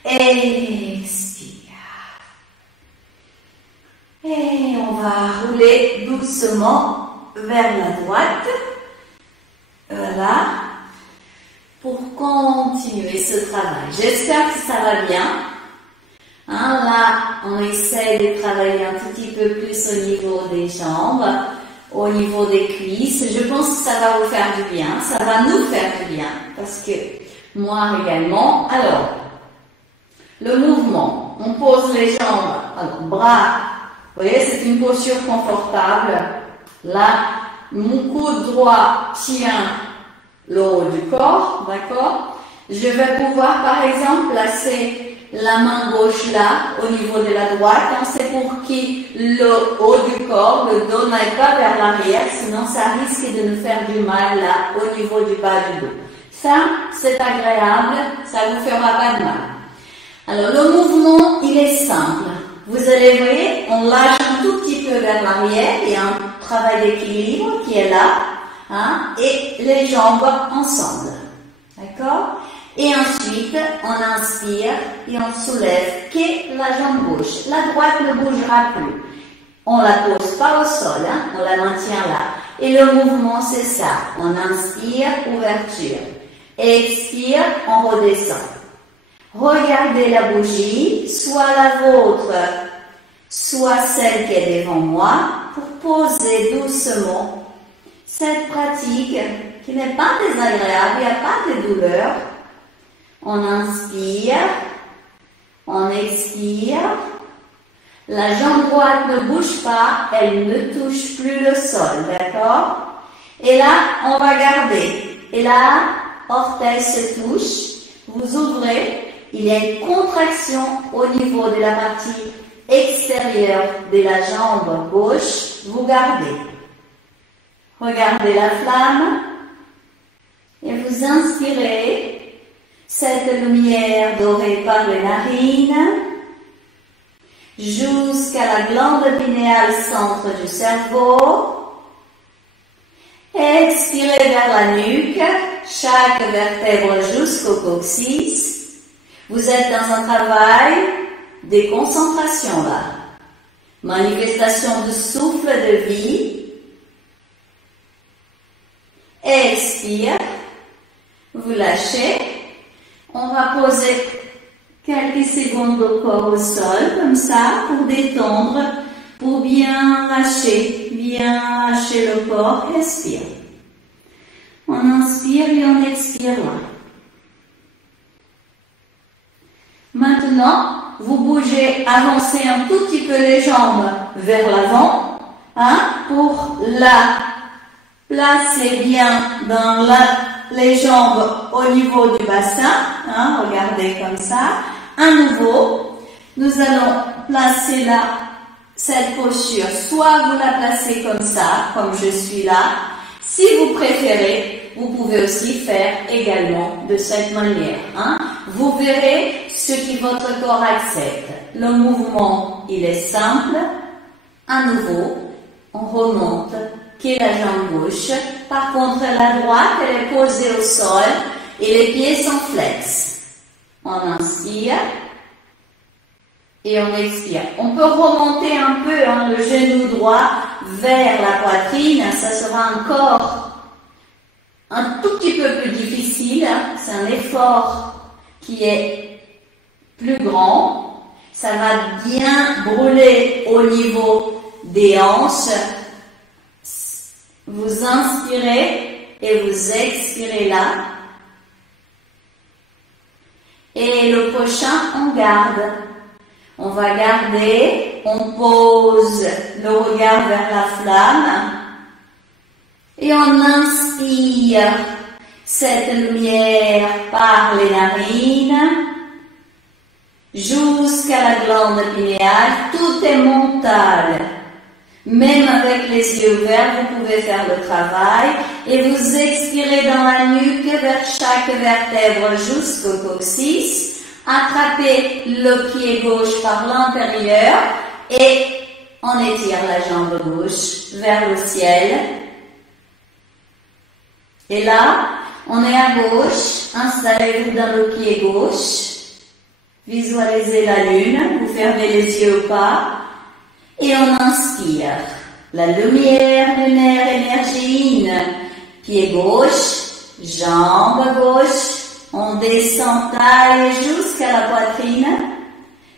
expire. Et on va rouler doucement vers la droite. Voilà. Pour continuer ce travail. J'espère que ça va bien. Hein, là, on essaie de travailler un tout petit peu plus au niveau des jambes, au niveau des cuisses. Je pense que ça va vous faire du bien, ça va nous faire du bien, parce que moi également. Alors, le mouvement, on pose les jambes, alors, bras, vous voyez, c'est une posture confortable. Là, mon coude droit tient le haut du corps, d'accord? Je vais pouvoir par exemple placer la main gauche là, au niveau de la droite, hein, c'est pour que le haut du corps, le dos n'aille pas vers l'arrière, sinon ça risque de nous faire du mal là, au niveau du bas du dos. Ça, c'est agréable, ça vous fera pas de mal. Alors, le mouvement, il est simple. Vous allez voir, on lâche un tout petit peu vers l'arrière, il y a un travail d'équilibre qui est là, hein, et les jambes ensemble. D'accord? Et ensuite, on inspire et on soulève que la jambe gauche. La droite ne bougera plus. On la pose pas au sol, hein, on la maintient là. Et le mouvement, c'est ça. On inspire, ouverture. Expire, on redescend. Regardez la bougie, soit la vôtre, soit celle qui est devant moi, pour poser doucement cette pratique qui n'est pas désagréable, il n'y a pas de douleur. On inspire, on expire, la jambe droite ne bouge pas, elle ne touche plus le sol, d'accord? Et là, on va garder. Et là, orteil se touche, vous ouvrez, il y a une contraction au niveau de la partie extérieure de la jambe gauche, vous gardez. Regardez la flamme et vous inspirez cette lumière dorée par les narines jusqu'à la glande pinéale centre du cerveau. Expirez vers la nuque, chaque vertèbre jusqu'au coccyx. Vous êtes dans un travail de concentration là. Manifestation du souffle de vie. Expire. Vous lâchez. On va poser quelques secondes le corps au sol, comme ça, pour détendre, pour bien lâcher le corps. Expire. On inspire et on expire là. Maintenant, vous bougez, avancez un tout petit peu les jambes vers l'avant, hein, pour la placer bien dans les jambes au niveau du bassin, hein, regardez comme ça. À nouveau, nous allons placer là cette posture. Soit vous la placez comme ça, comme je suis là. Si vous préférez, vous pouvez aussi faire également de cette manière. Hein. Vous verrez ce que votre corps accepte. Le mouvement, il est simple. À nouveau, on remonte, qui est la jambe gauche. Par contre, la droite, elle est posée au sol et les pieds sont flex. On inspire et on expire. On peut remonter un peu hein, le genou droit vers la poitrine. Ça sera encore un tout petit peu plus difficile. C'est un effort qui est plus grand. Ça va bien brûler au niveau des hanches. Vous inspirez et vous expirez là. Et le prochain, on garde. On va garder, on pose le regard vers la flamme. Et on inspire cette lumière par les narines jusqu'à la glande pinéale. Tout est mental. Même avec les yeux ouverts, vous pouvez faire le travail et vous expirez dans la nuque vers chaque vertèbre jusqu'au coccyx. Attrapez le pied gauche par l'intérieur et on étire la jambe gauche vers le ciel. Et là, on est à gauche, installez-vous dans le pied gauche, visualisez la lune, vous fermez les yeux ou pas. Et on inspire. La lumière lunaire énergie in. Pied gauche, jambe gauche. On descend taille jusqu'à la poitrine.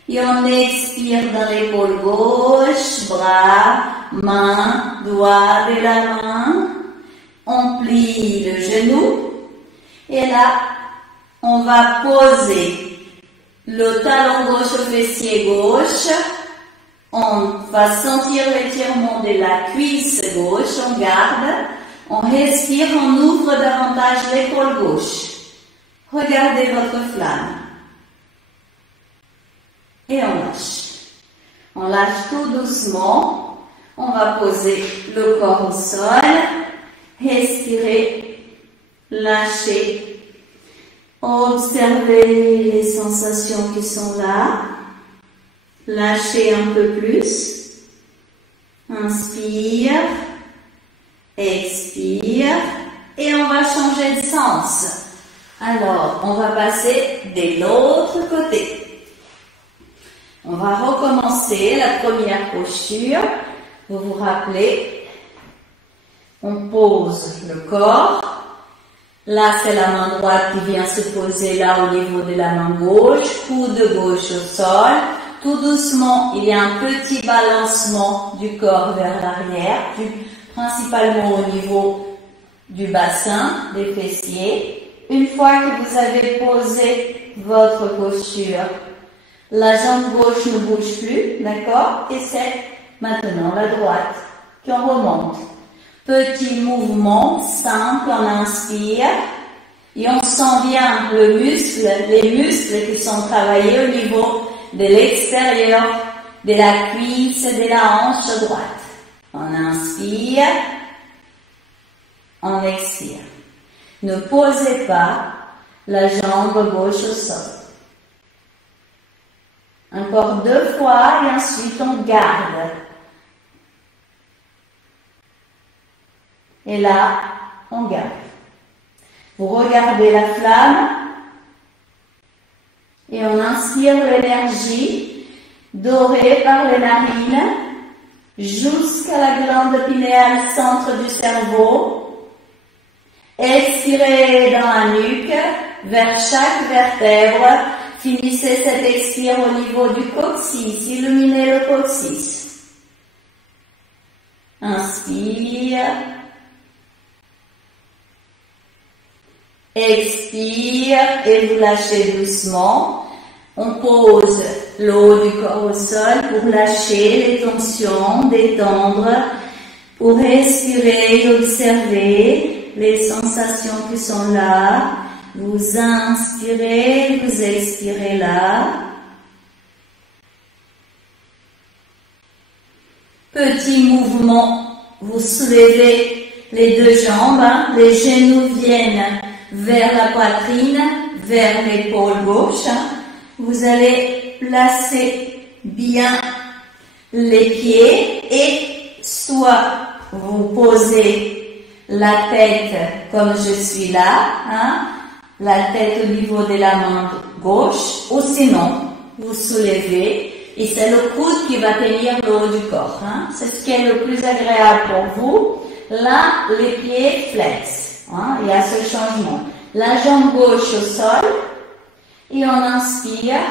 Et on expire dans l'épaule gauche, bras, main, doigt de la main. On plie le genou. Et là, on va poser le talon gauche au fessier gauche. On va sentir l'étirement de la cuisse gauche, on garde. On respire, on ouvre davantage l'épaule gauche. Regardez votre flamme. Et on lâche. On lâche tout doucement. On va poser le corps au sol. Respirez. Lâchez. Observez les sensations qui sont là. Lâchez un peu plus. Inspire. Expire. Et on va changer de sens. Alors, on va passer de l'autre côté. On va recommencer la première posture. Vous vous rappelez, on pose le corps. Là, c'est la main droite qui vient se poser là au niveau de la main gauche. Coude gauche au sol. Tout doucement, il y a un petit balancement du corps vers l'arrière, principalement au niveau du bassin, des fessiers. Une fois que vous avez posé votre posture, la jambe gauche ne bouge plus, d'accord? Et c'est maintenant la droite qu'on remonte. Petit mouvement simple, on inspire et on sent bien les muscles qui sont travaillés au niveau de l'extérieur de la cuisse et de la hanche droite. On inspire, on expire. Ne posez pas la jambe gauche au sol. Encore 2 fois et ensuite on garde. Et là, on garde. Vous regardez la flamme et on inspire l'énergie dorée par les narines jusqu'à la glande pinéale, centre du cerveau. Expirez dans la nuque, vers chaque vertèbre. Finissez cette expire au niveau du coccyx. Illuminez le coccyx. Inspire. Expire et vous lâchez doucement. On pose le haut du corps au sol pour lâcher les tensions, détendre, pour respirer et observer les sensations qui sont là. Vous inspirez, vous expirez là. Petit mouvement, vous soulevez les 2 jambes, les genoux viennent vers la poitrine, vers l'épaule gauche. Vous allez placer bien les pieds et soit vous posez la tête comme je suis là, la tête au niveau de la main gauche, ou sinon vous soulevez et c'est le coude qui va tenir le haut du corps. C'est ce qui est le plus agréable pour vous. Là, les pieds flex. Il y a ce changement. La jambe gauche au sol et on inspire,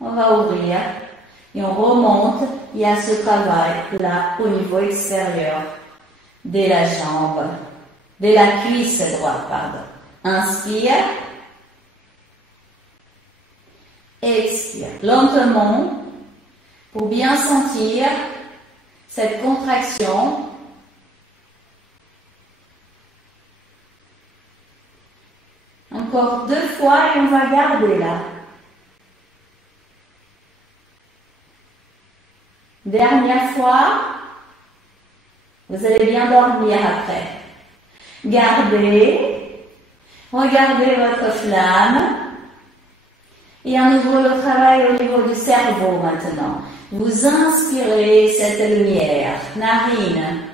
on va ouvrir et on remonte. Il y a ce travail là au niveau extérieur de la jambe, de la cuisse droite, pardon. Inspire, expire lentement pour bien sentir cette contraction. Encore 2 fois et on va garder là. Dernière fois. Vous allez bien dormir après. Gardez. Regardez votre flamme. Et à nouveau le travail au niveau du cerveau maintenant. Vous inspirez cette lumière, narine,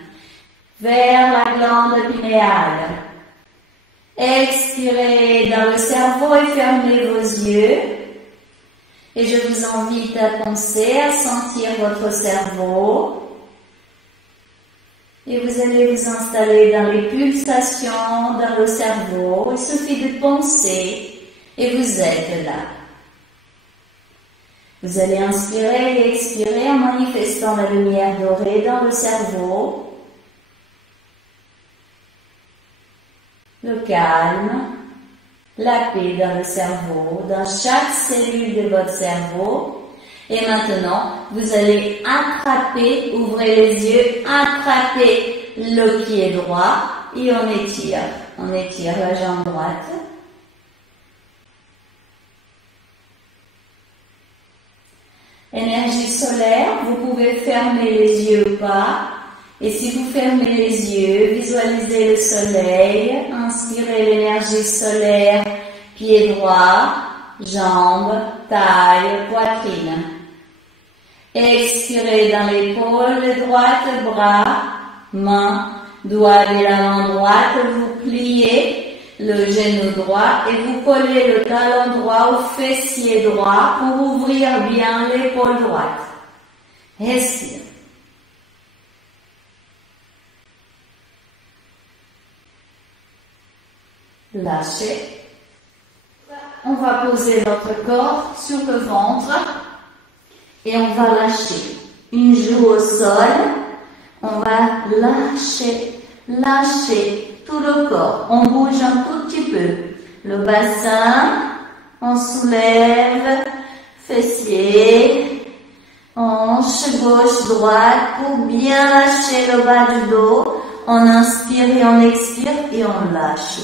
vers la glande pinéale. Expirez dans le cerveau et fermez vos yeux. Et je vous invite à penser, à sentir votre cerveau. Et vous allez vous installer dans les pulsations, dans le cerveau. Il suffit de penser et vous êtes là. Vous allez inspirer et expirer en manifestant la lumière dorée dans le cerveau. Le calme, la paix dans le cerveau, dans chaque cellule de votre cerveau. Et maintenant, vous allez attraper, ouvrez les yeux, attraper le pied droit et on étire. On étire la jambe droite. Énergie solaire, vous pouvez fermer les yeux ou pas. Et si vous fermez les yeux, visualisez le soleil, inspirez l'énergie solaire, pied droit, jambes, taille, poitrine. Expirez dans l'épaule droite, bras, mains, doigts de la main droite, vous pliez le genou droit et vous collez le talon droit au fessier droit pour ouvrir bien l'épaule droite. Respire. Lâchez. On va poser notre corps sur le ventre et on va lâcher. Une joue au sol. On va lâcher, lâcher tout le corps. On bouge un tout petit peu. Le bassin, on soulève, fessier, hanche, gauche, droite pour bien lâcher le bas du dos. On inspire et on expire et on lâche.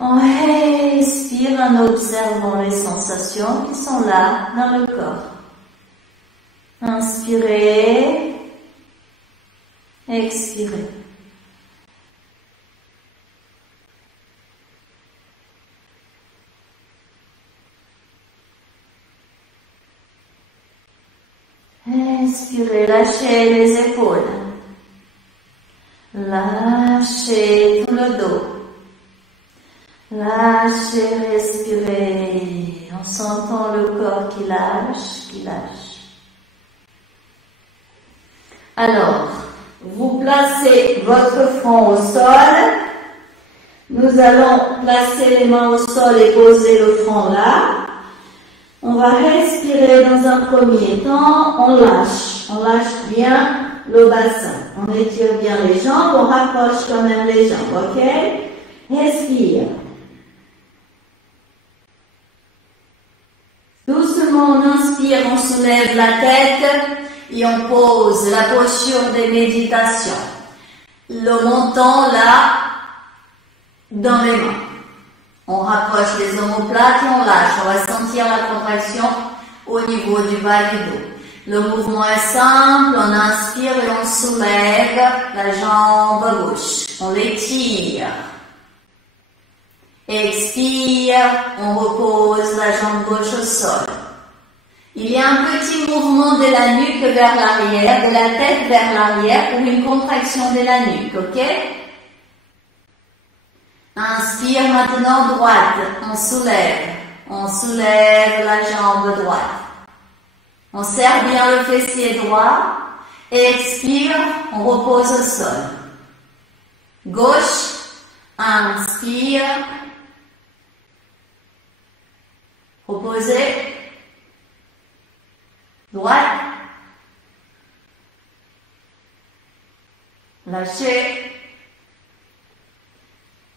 On respire en observant les sensations qui sont là dans le corps. Inspirez, expirez. Inspirez, lâchez les épaules. Lâchez tout le dos. Lâchez, respirez, en sentant le corps qui lâche, qui lâche. Alors, vous placez votre front au sol. Nous allons placer les mains au sol et poser le front là. On va respirer dans un premier temps, on lâche bien le bassin. On étire bien les jambes, on rapproche quand même les jambes, ok? Respire. Doucement, on inspire, on soulève la tête et on pose la posture de méditation. Le menton là, dans les mains. On rapproche les omoplates et on lâche. On va sentir la contraction au niveau du bas du dos. Le mouvement est simple, on inspire et on soulève la jambe gauche. On l'étire. Expire, on repose la jambe gauche au sol. Il y a un petit mouvement de la nuque vers l'arrière, de la tête vers l'arrière pour une contraction de la nuque, ok? Inspire maintenant droite, on soulève la jambe droite. On serre bien le fessier droit, expire, on repose au sol. Gauche, inspire, reposez, droite, lâchez.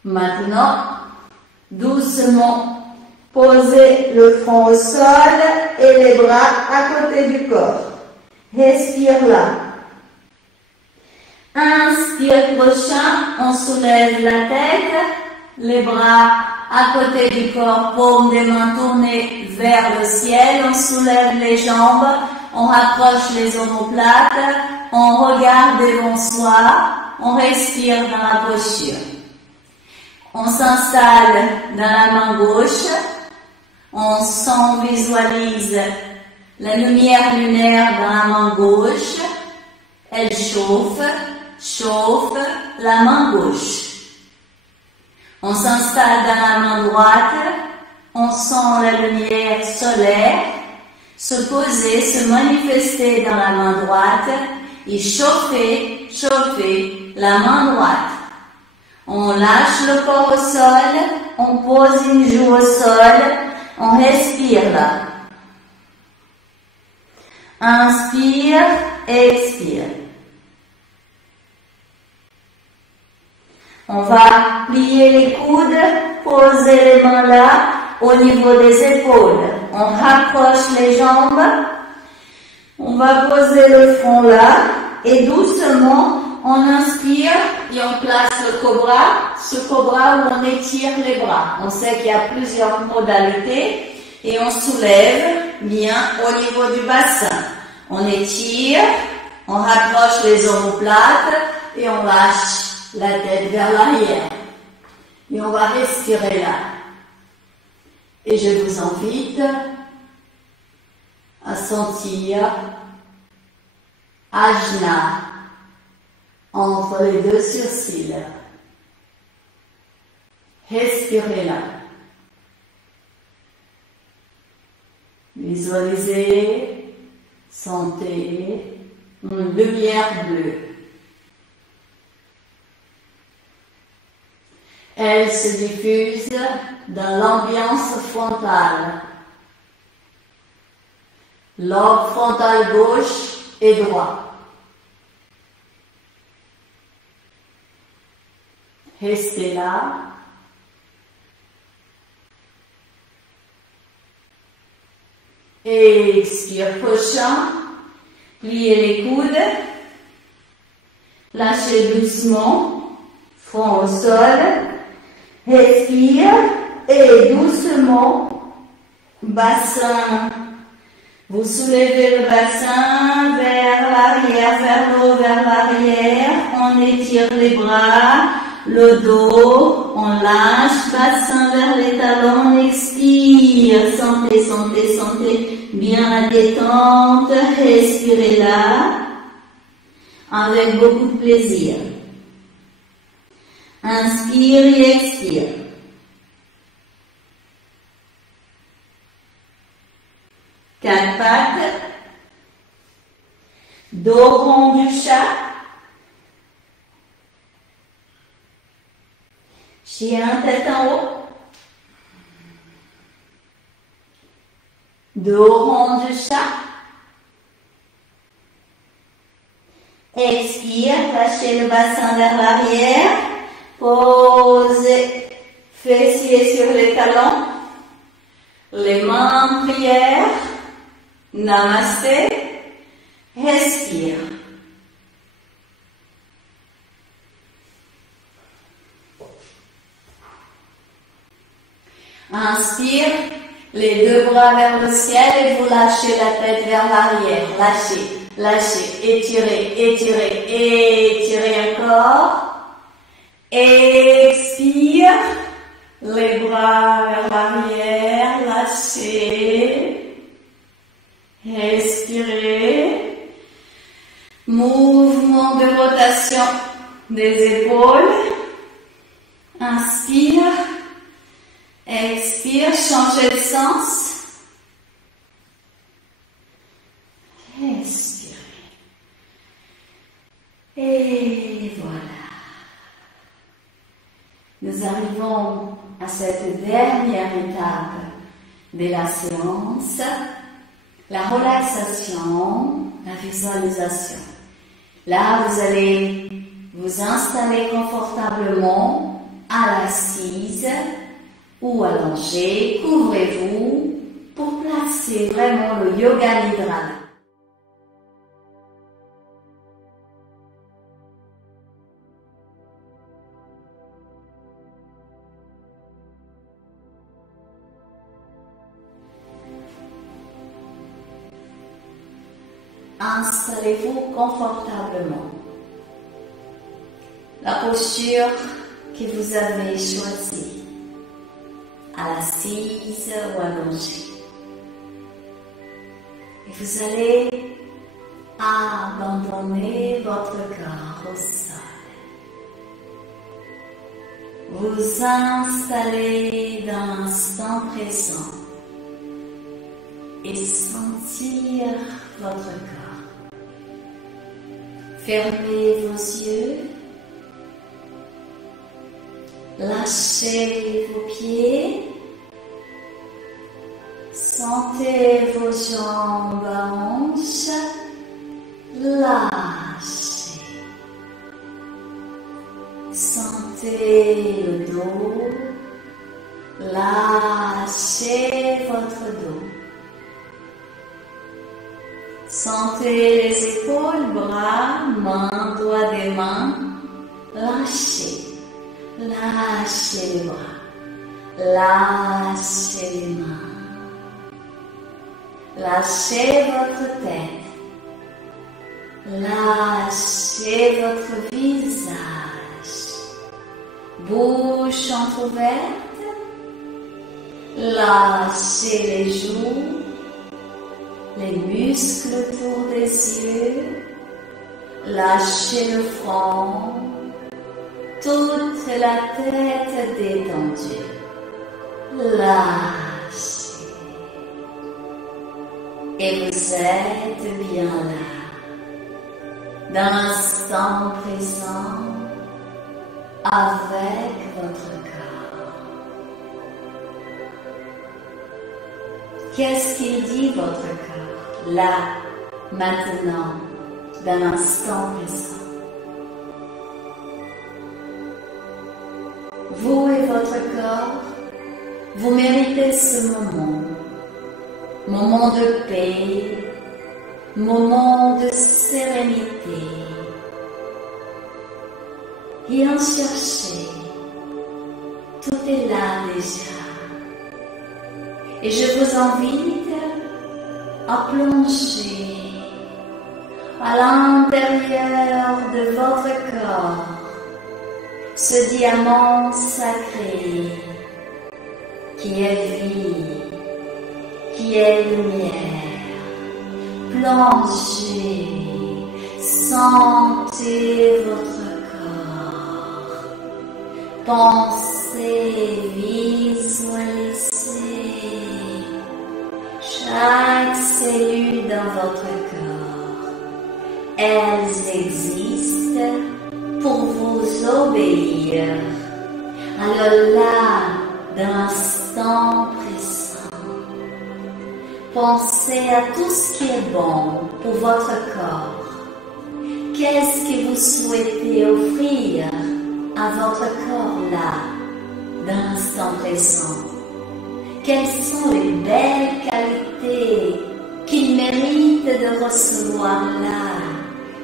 Maintenant, doucement, posez le front au sol et les bras à côté du corps. Respire là. Inspire prochain, on soulève la tête, les bras à côté du corps, paume des mains tournées vers le ciel, on soulève les jambes, on rapproche les omoplates, on regarde devant soi, on respire dans la posture. On s'installe dans la main gauche, on visualise la lumière lunaire dans la main gauche, elle chauffe la main gauche. On s'installe dans la main droite, on sent la lumière solaire se poser, se manifester dans la main droite et chauffer la main droite. On lâche le corps au sol, on pose une joue au sol, on respire là. Inspire, expire. On va plier les coudes, poser les mains là, au niveau des épaules. On rapproche les jambes, on va poser le front là, et doucement, on inspire et on place le cobra, ce cobra où on étire les bras. On sait qu'il y a plusieurs modalités et on soulève bien au niveau du bassin. On étire, on rapproche les omoplates et on lâche la tête vers l'arrière. Et on va respirer là. Et je vous invite à sentir Ajna entre les deux sourcils. Respirez là. Visualisez, sentez une lumière bleue. Elle se diffuse dans l'ambiance frontale. Lobe frontal gauche et droit. Restez là. Expire prochain. Pliez les coudes. Lâchez doucement. Front au sol. Respire et doucement. Bassin. Vous soulevez le bassin vers l'arrière, vers le haut, vers l'arrière. On étire les bras, le dos, on lâche, bassin vers les talons, on expire. Sentez, sentez, sentez bien la détente. Respirez là, avec beaucoup de plaisir. Inspire et expire. Quatre pattes, dos rond du chat, chien tête en haut, dos rond du chat, expire, lâchez le bassin vers l'arrière, posez fessiers sur les talons, les mains en prière. Namasté, respire. Inspire, les deux bras vers le ciel et vous lâchez la tête vers l'arrière. Lâchez, lâchez, étirez, étirez, étirez encore. Expire, les bras vers l'arrière, lâchez. Respirez. Mouvement de rotation des épaules. Inspire. Expire. Changez de sens. Respirez. Et voilà. Nous arrivons à cette dernière étape de la séance. La relaxation, la visualisation. Là, vous allez vous installer confortablement à l'assise ou allongé. Couvrez-vous pour placer vraiment le yoga nidra. Installez-vous confortablement. La posture que vous avez choisie, à l'assise ou allongée. Et vous allez abandonner votre corps au sol. Vous installez dans l'instant présent et sentir votre corps. Fermez vos yeux, lâchez vos pieds, sentez vos jambes hanches, lâchez, sentez le dos, lâchez votre dos. Sentez les épaules, bras, mains, doigts des mains. Lâchez. Lâchez les bras. Lâchez les mains. Lâchez votre tête. Lâchez votre visage. Bouche entrouverte. Lâchez les joues. Les muscles autour des yeux. Lâchez le front. Toute la tête détendue. Lâchez. Et vous êtes bien là, dans l'instant présent, avec votre corps. Qu'est-ce qu'il dit votre corps, là, maintenant, dans l'instant présent? Vous et votre corps, vous méritez ce moment, moment de paix, moment de sérénité. Rien chercher, tout est là déjà. Et je vous invite à plonger à l'intérieur de votre corps, ce diamant sacré qui est vie, qui est lumière. Plongez, sentez votre corps, pensez, visualisez chaque cellule dans votre corps. Elles existent pour vous obéir. Alors là, dans l'instant présent, pensez à tout ce qui est bon pour votre corps. Qu'est-ce que vous souhaitez offrir à votre corps là, dans l'instant présent? Quelles sont les belles qualités qu'il mérite de recevoir là,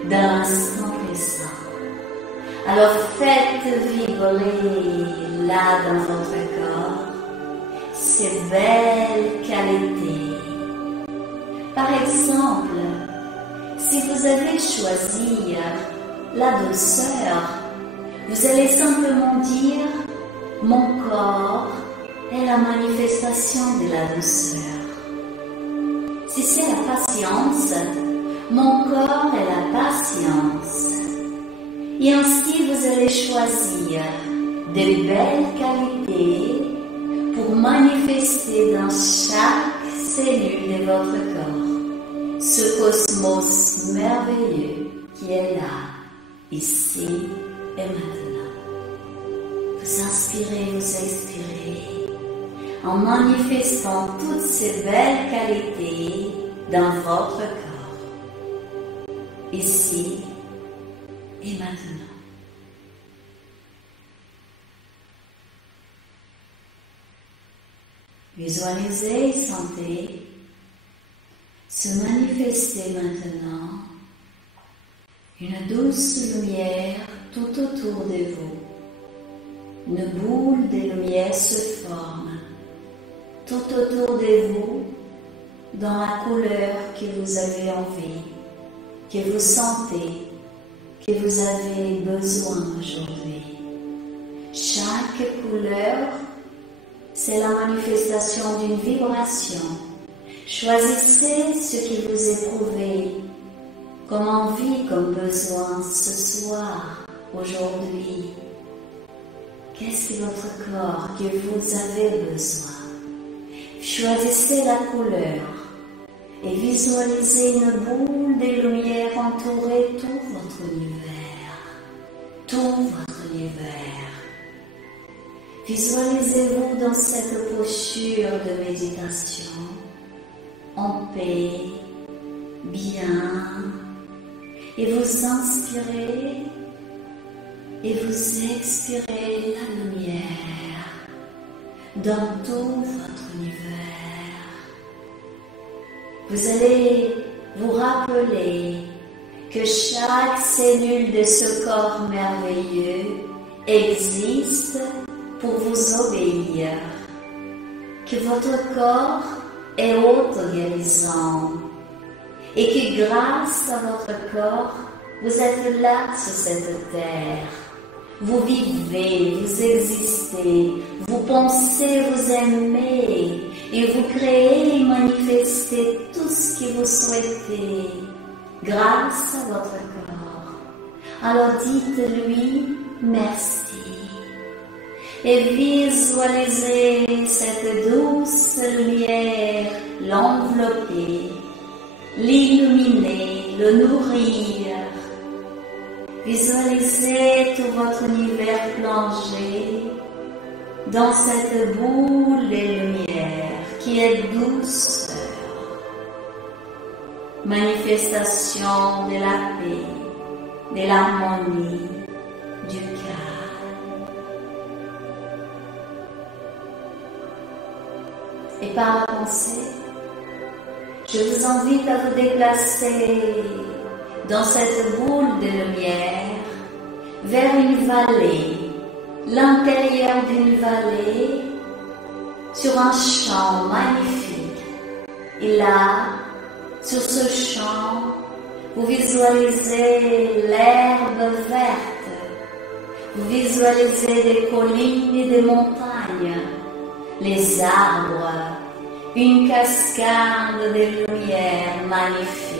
dans l'instant présent? Alors faites vibrer là dans votre corps ces belles qualités. Par exemple, si vous avez choisi la douceur, vous allez simplement dire « Mon corps est la manifestation de la douceur ». Si c'est la patience, mon corps est la patience. Et ainsi vous allez choisir de belles qualités pour manifester dans chaque cellule de votre corps ce cosmos merveilleux qui est là, ici et maintenant. Vous inspirez, vous expirez en manifestant toutes ces belles qualités dans votre corps, ici et maintenant. Visualisez et sentez se manifester maintenant une douce lumière tout autour de vous. Une boule de lumière se forme tout autour de vous dans la couleur que vous avez envie, que vous sentez, que vous avez besoin aujourd'hui. Chaque couleur, c'est la manifestation d'une vibration. Choisissez ce que vous éprouvez comme envie, comme besoin ce soir, aujourd'hui. Qu'est-ce que votre corps, que vous avez besoin? Choisissez la couleur et visualisez une boule de lumière entourer tout votre univers. Tout votre univers. Visualisez-vous dans cette posture de méditation, en paix, bien, et vous inspirez et vous expirez la lumière dans tout votre univers. Vous allez vous rappelez que chaque cellule de ce corps merveilleux existe pour vous obéir, que votre corps est auto-guérissant et que grâce à votre corps, vous êtes là sur cette terre. Vous vivez, vous existez, vous pensez, vous aimez et vous créez et manifestez tout ce que vous souhaitez grâce à votre corps. Alors dites-lui merci et visualisez cette douce lumière l'envelopper, l'illuminer, le nourrir. Visualisez tout votre univers plongé dans cette boule de lumière qui est douceur, manifestation de la paix, de l'harmonie, du calme. Et par la pensée, je vous invite à vous déplacer dans cette boule de lumière vers une vallée, l'intérieur d'une vallée, sur un champ magnifique. Et là, sur ce champ, vous visualisez l'herbe verte, vous visualisez des collines et des montagnes, les arbres, une cascade de lumière magnifique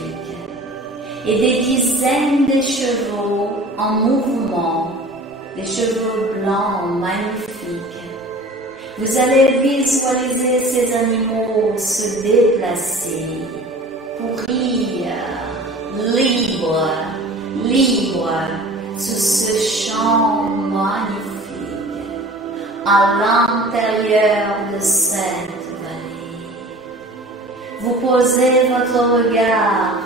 et des dizaines de chevaux en mouvement, des chevaux blancs magnifiques. Vous allez visualiser ces animaux se déplacer, courir, libre, sur ce champ magnifique, à l'intérieur de cette vallée. Vous posez votre regard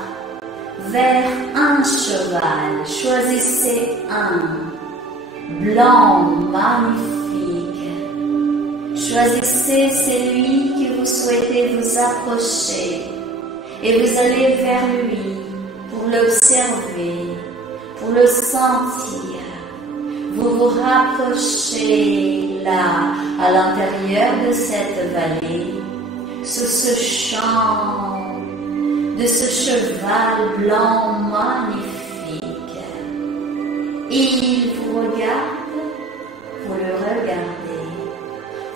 vers un cheval, choisissez un, blanc, magnifique. Choisissez celui que vous souhaitez vous approcher et vous allez vers lui pour l'observer, pour le sentir. Vous vous rapprochez là, à l'intérieur de cette vallée, sur ce champ, de ce cheval blanc magnifique. Il vous regarde, vous le regardez,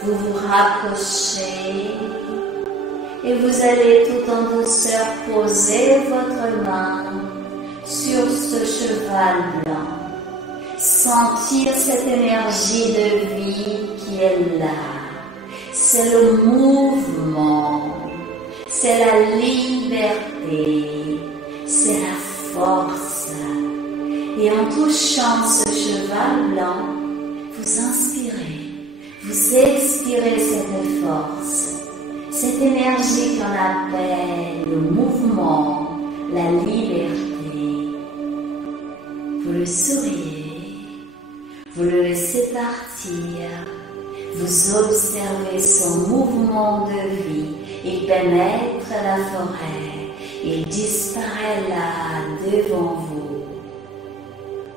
vous vous rapprochez et vous allez tout en douceur poser votre main sur ce cheval blanc. Sentir cette énergie de vie qui est là. C'est le mouvement, c'est la liberté, c'est la force. Et en touchant ce cheval blanc, vous inspirez, vous expirez cette force, cette énergie qu'on appelle le mouvement, la liberté. Vous le souriez, vous le laissez partir, vous observez son mouvement de vie. Il pénètre la forêt, il disparaît là devant vous.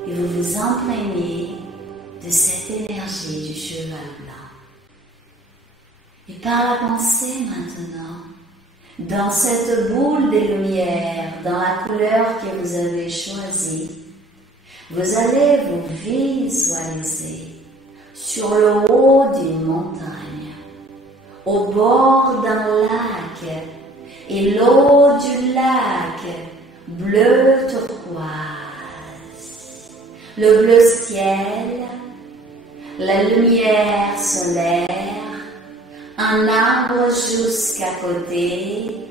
Et vous vous imprégnez de cette énergie du cheval blanc. Et par la pensée maintenant, dans cette boule de lumière, dans la couleur que vous avez choisie, vous allez vous visualiser sur le haut d'une montagne, au bord d'un lac, et l'eau du lac bleu turquoise, le bleu ciel, la lumière solaire, un arbre jusqu'à côté,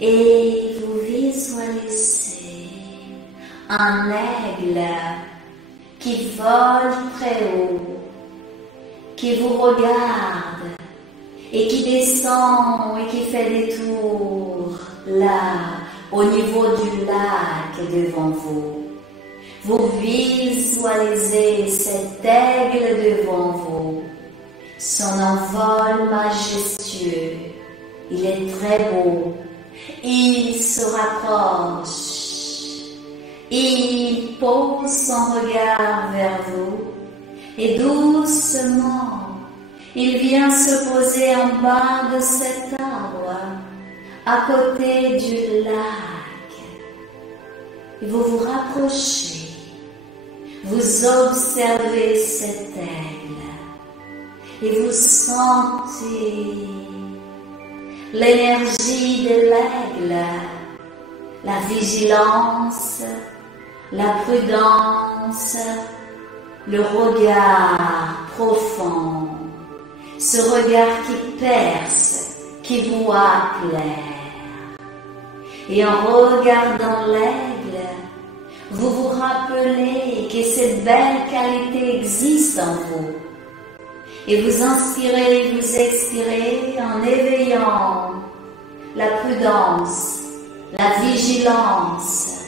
et vous visualisez un aigle qui vole très haut, qui vous regarde et qui descend et qui fait des tours là, au niveau du lac devant vous. Vous visualisez cet aigle devant vous, son envol majestueux. Il est très beau. Il se rapproche. Il pose son regard vers vous et doucement, il vient se poser en bas de cet arbre, à côté du lac. Et vous vous rapprochez, vous observez cet aigle et vous sentez l'énergie de l'aigle, la vigilance, la prudence, le regard profond, ce regard qui perce, qui voit clair. Et en regardant l'aigle, vous vous rappelez que cette belle qualité existe en vous. Et vous inspirez, vous expirez en éveillant la prudence, la vigilance,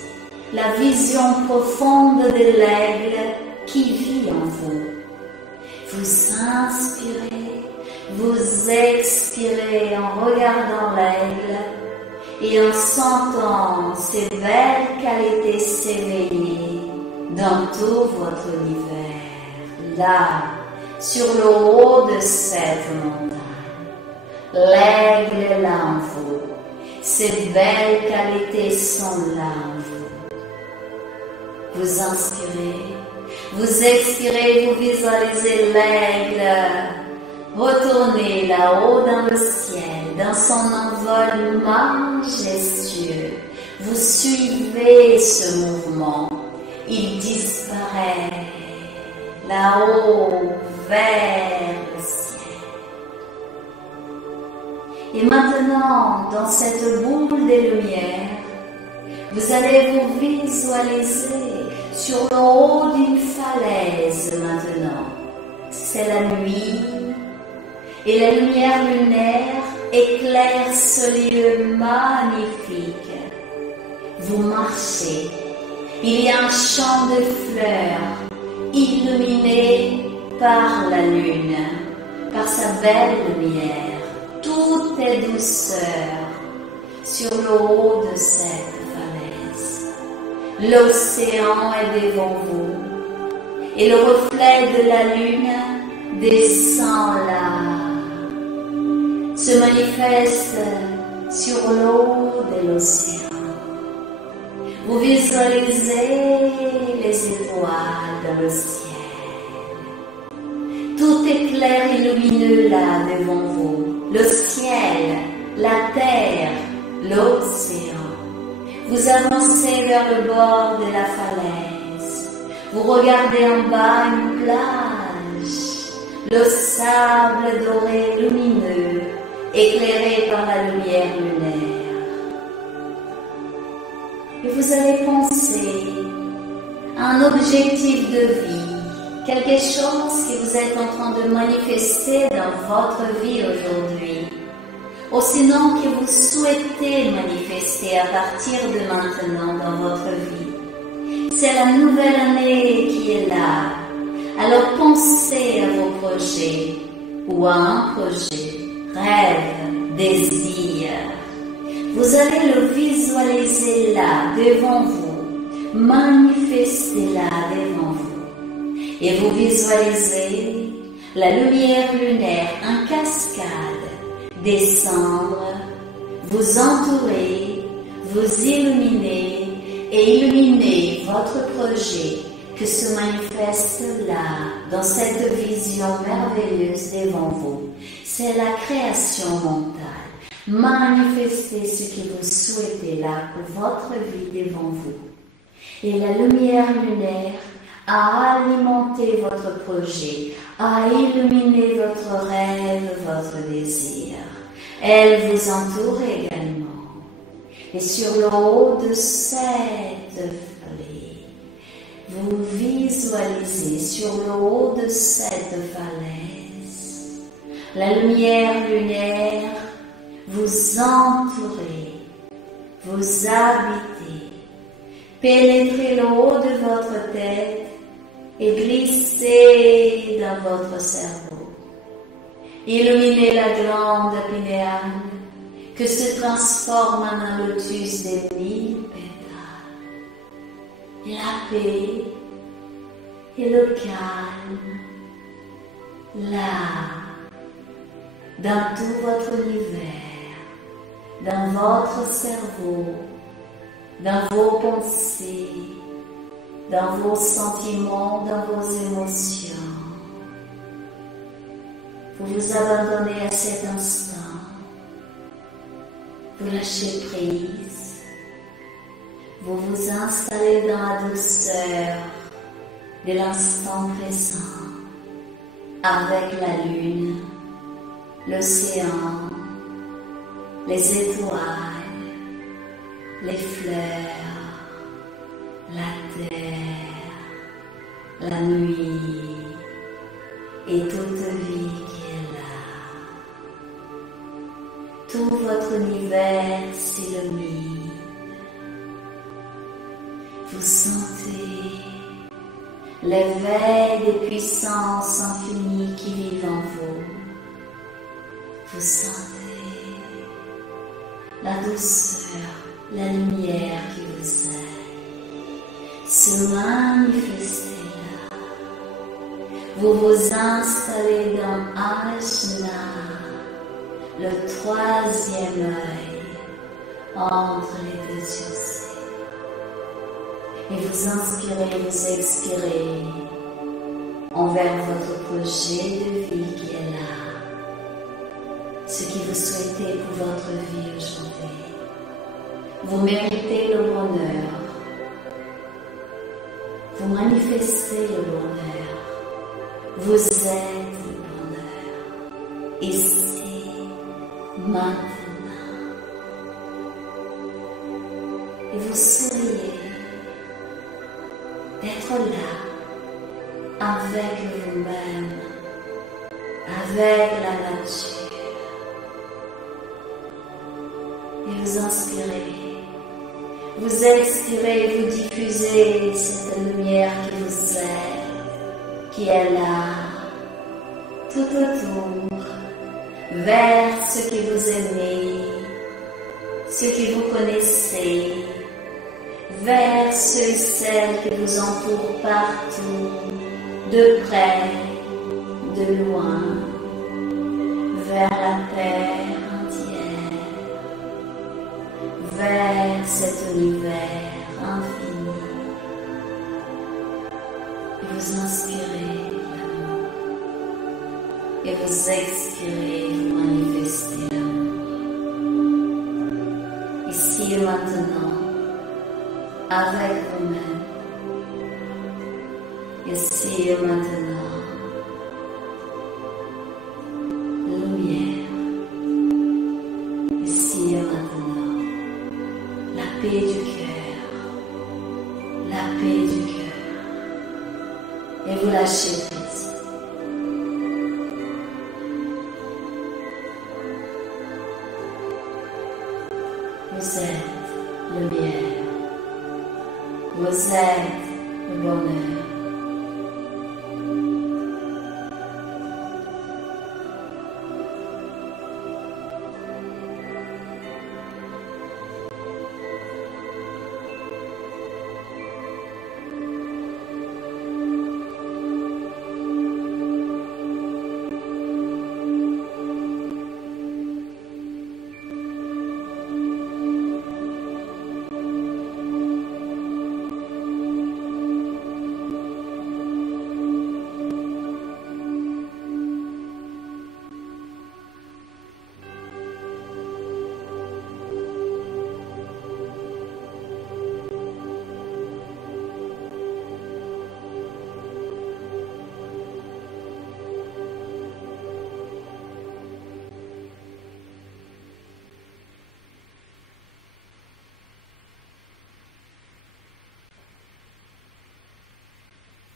la vision profonde de l'aigle qui vit en vous. Vous inspirez, vous expirez en regardant l'aigle et en sentant ces belles qualités s'éveiller dans tout votre univers, là, sur le haut de cette montagne. L'aigle est là en vous. Ces belles qualités sont là en vous. Vous inspirez, vous expirez, vous visualisez l'aigle retourner là-haut dans le ciel, dans son envol majestueux. Vous suivez ce mouvement. Il disparaît là-haut vers le ciel. Et maintenant, dans cette boule de lumière, vous allez vous visualiser sur le haut d'une falaise maintenant. C'est la nuit et la lumière lunaire éclaire ce lieu magnifique. Vous marchez. Il y a un champ de fleurs illuminé par la lune, par sa belle lumière. Tout est douceur sur le haut de cette falaise. L'océan est devant vous et le reflet de la lune descend là, se manifeste sur l'eau de l'océan. Vous visualisez les étoiles dans le ciel. Tout est clair et lumineux là devant vous. Le ciel, la terre, l'océan. Vous avancez vers le bord de la falaise. Vous regardez en bas une plage. Le sable doré lumineux, éclairé par la lumière lunaire. Et vous allez penser à un objectif de vie, quelque chose que vous êtes en train de manifester dans votre vie aujourd'hui, ou sinon que vous souhaitez manifester à partir de maintenant dans votre vie. C'est la nouvelle année qui est là. Alors pensez à vos projets ou à un projet, rêve, désir. Vous allez le visualiser là, devant vous, manifester là, devant vous. Et vous visualisez la lumière lunaire en cascade descendre, vous entourer, vous illuminer et illuminer votre projet que se manifeste là, dans cette vision merveilleuse devant vous. C'est la création mentale. Manifestez ce que vous souhaitez là pour votre vie devant vous. Et la lumière lunaire a alimenté votre projet, a illuminé votre rêve, votre désir. Elle vous entoure également. Et sur le haut de cette vallée, vous visualisez sur le haut de cette falaise la lumière lunaire vous entourez, vous habitez, pénétrez le haut de votre tête et glissez dans votre cerveau. Illuminez la glande pinéale que se transforme en un lotus des 1000 pétales. Et la paix et le calme, là, dans tout votre univers, dans votre cerveau, dans vos pensées, dans vos sentiments, dans vos émotions. Vous vous abandonnez à cet instant. Vous lâchez prise. Vous vous installez dans la douceur de l'instant présent, avec la lune, l'océan, les étoiles, les fleurs, la terre, la nuit et toute vie qui est là. Tout votre univers s'illumine. Vous sentez l'éveil des puissances infinies qui vivent en vous. Vous sentez la douceur, la lumière qui vous aide se manifester là. Vous vous installez dans Ajna, le troisième œil entre les deux yeux. Et vous inspirez, vous expirez envers votre projet de vie qui est là. Ce que vous souhaitez pour votre vie aujourd'hui. Vous méritez le bonheur. Vous manifestez le bonheur. Vous êtes le bonheur. Ici, maintenant. Et vous souriez d'être là, avec vous-même, avec la nature. Et vous inspirez, vous expirez, vous diffusez cette lumière qui vous aide, qui est là, tout autour, vers ce que vous aimez, ce que vous connaissez, vers ceux et celles qui vous entourent partout, de près, de loin, vers la terre entière, vers cet univers infini. Et vous inspirez l'amour, et vous expirez, vous manifestez l'amour. Ici et maintenant, avec vous-même, ici et maintenant, lumière, ici et maintenant, la paix du cœur, la paix du cœur, et vous lâchez prise. Vous êtes lumière. Vous êtes le bonheur.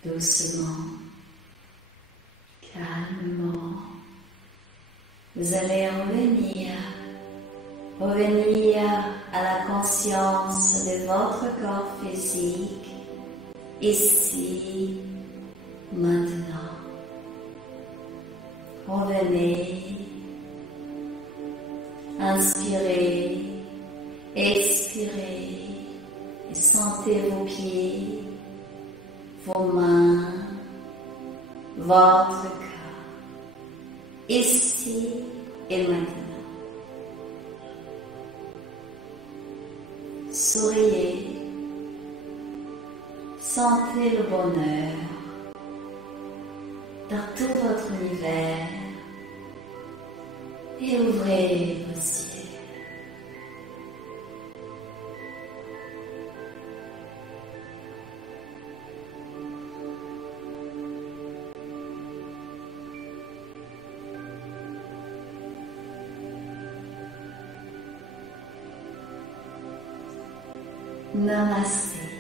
Doucement, calmement, vous allez revenir à la conscience de votre corps physique, ici, maintenant. Revenez Inspirez, expirez et sentez vos pieds, vos mains, votre corps, ici et maintenant. Souriez, sentez le bonheur dans tout votre univers et ouvrez vos yeux. Namasté.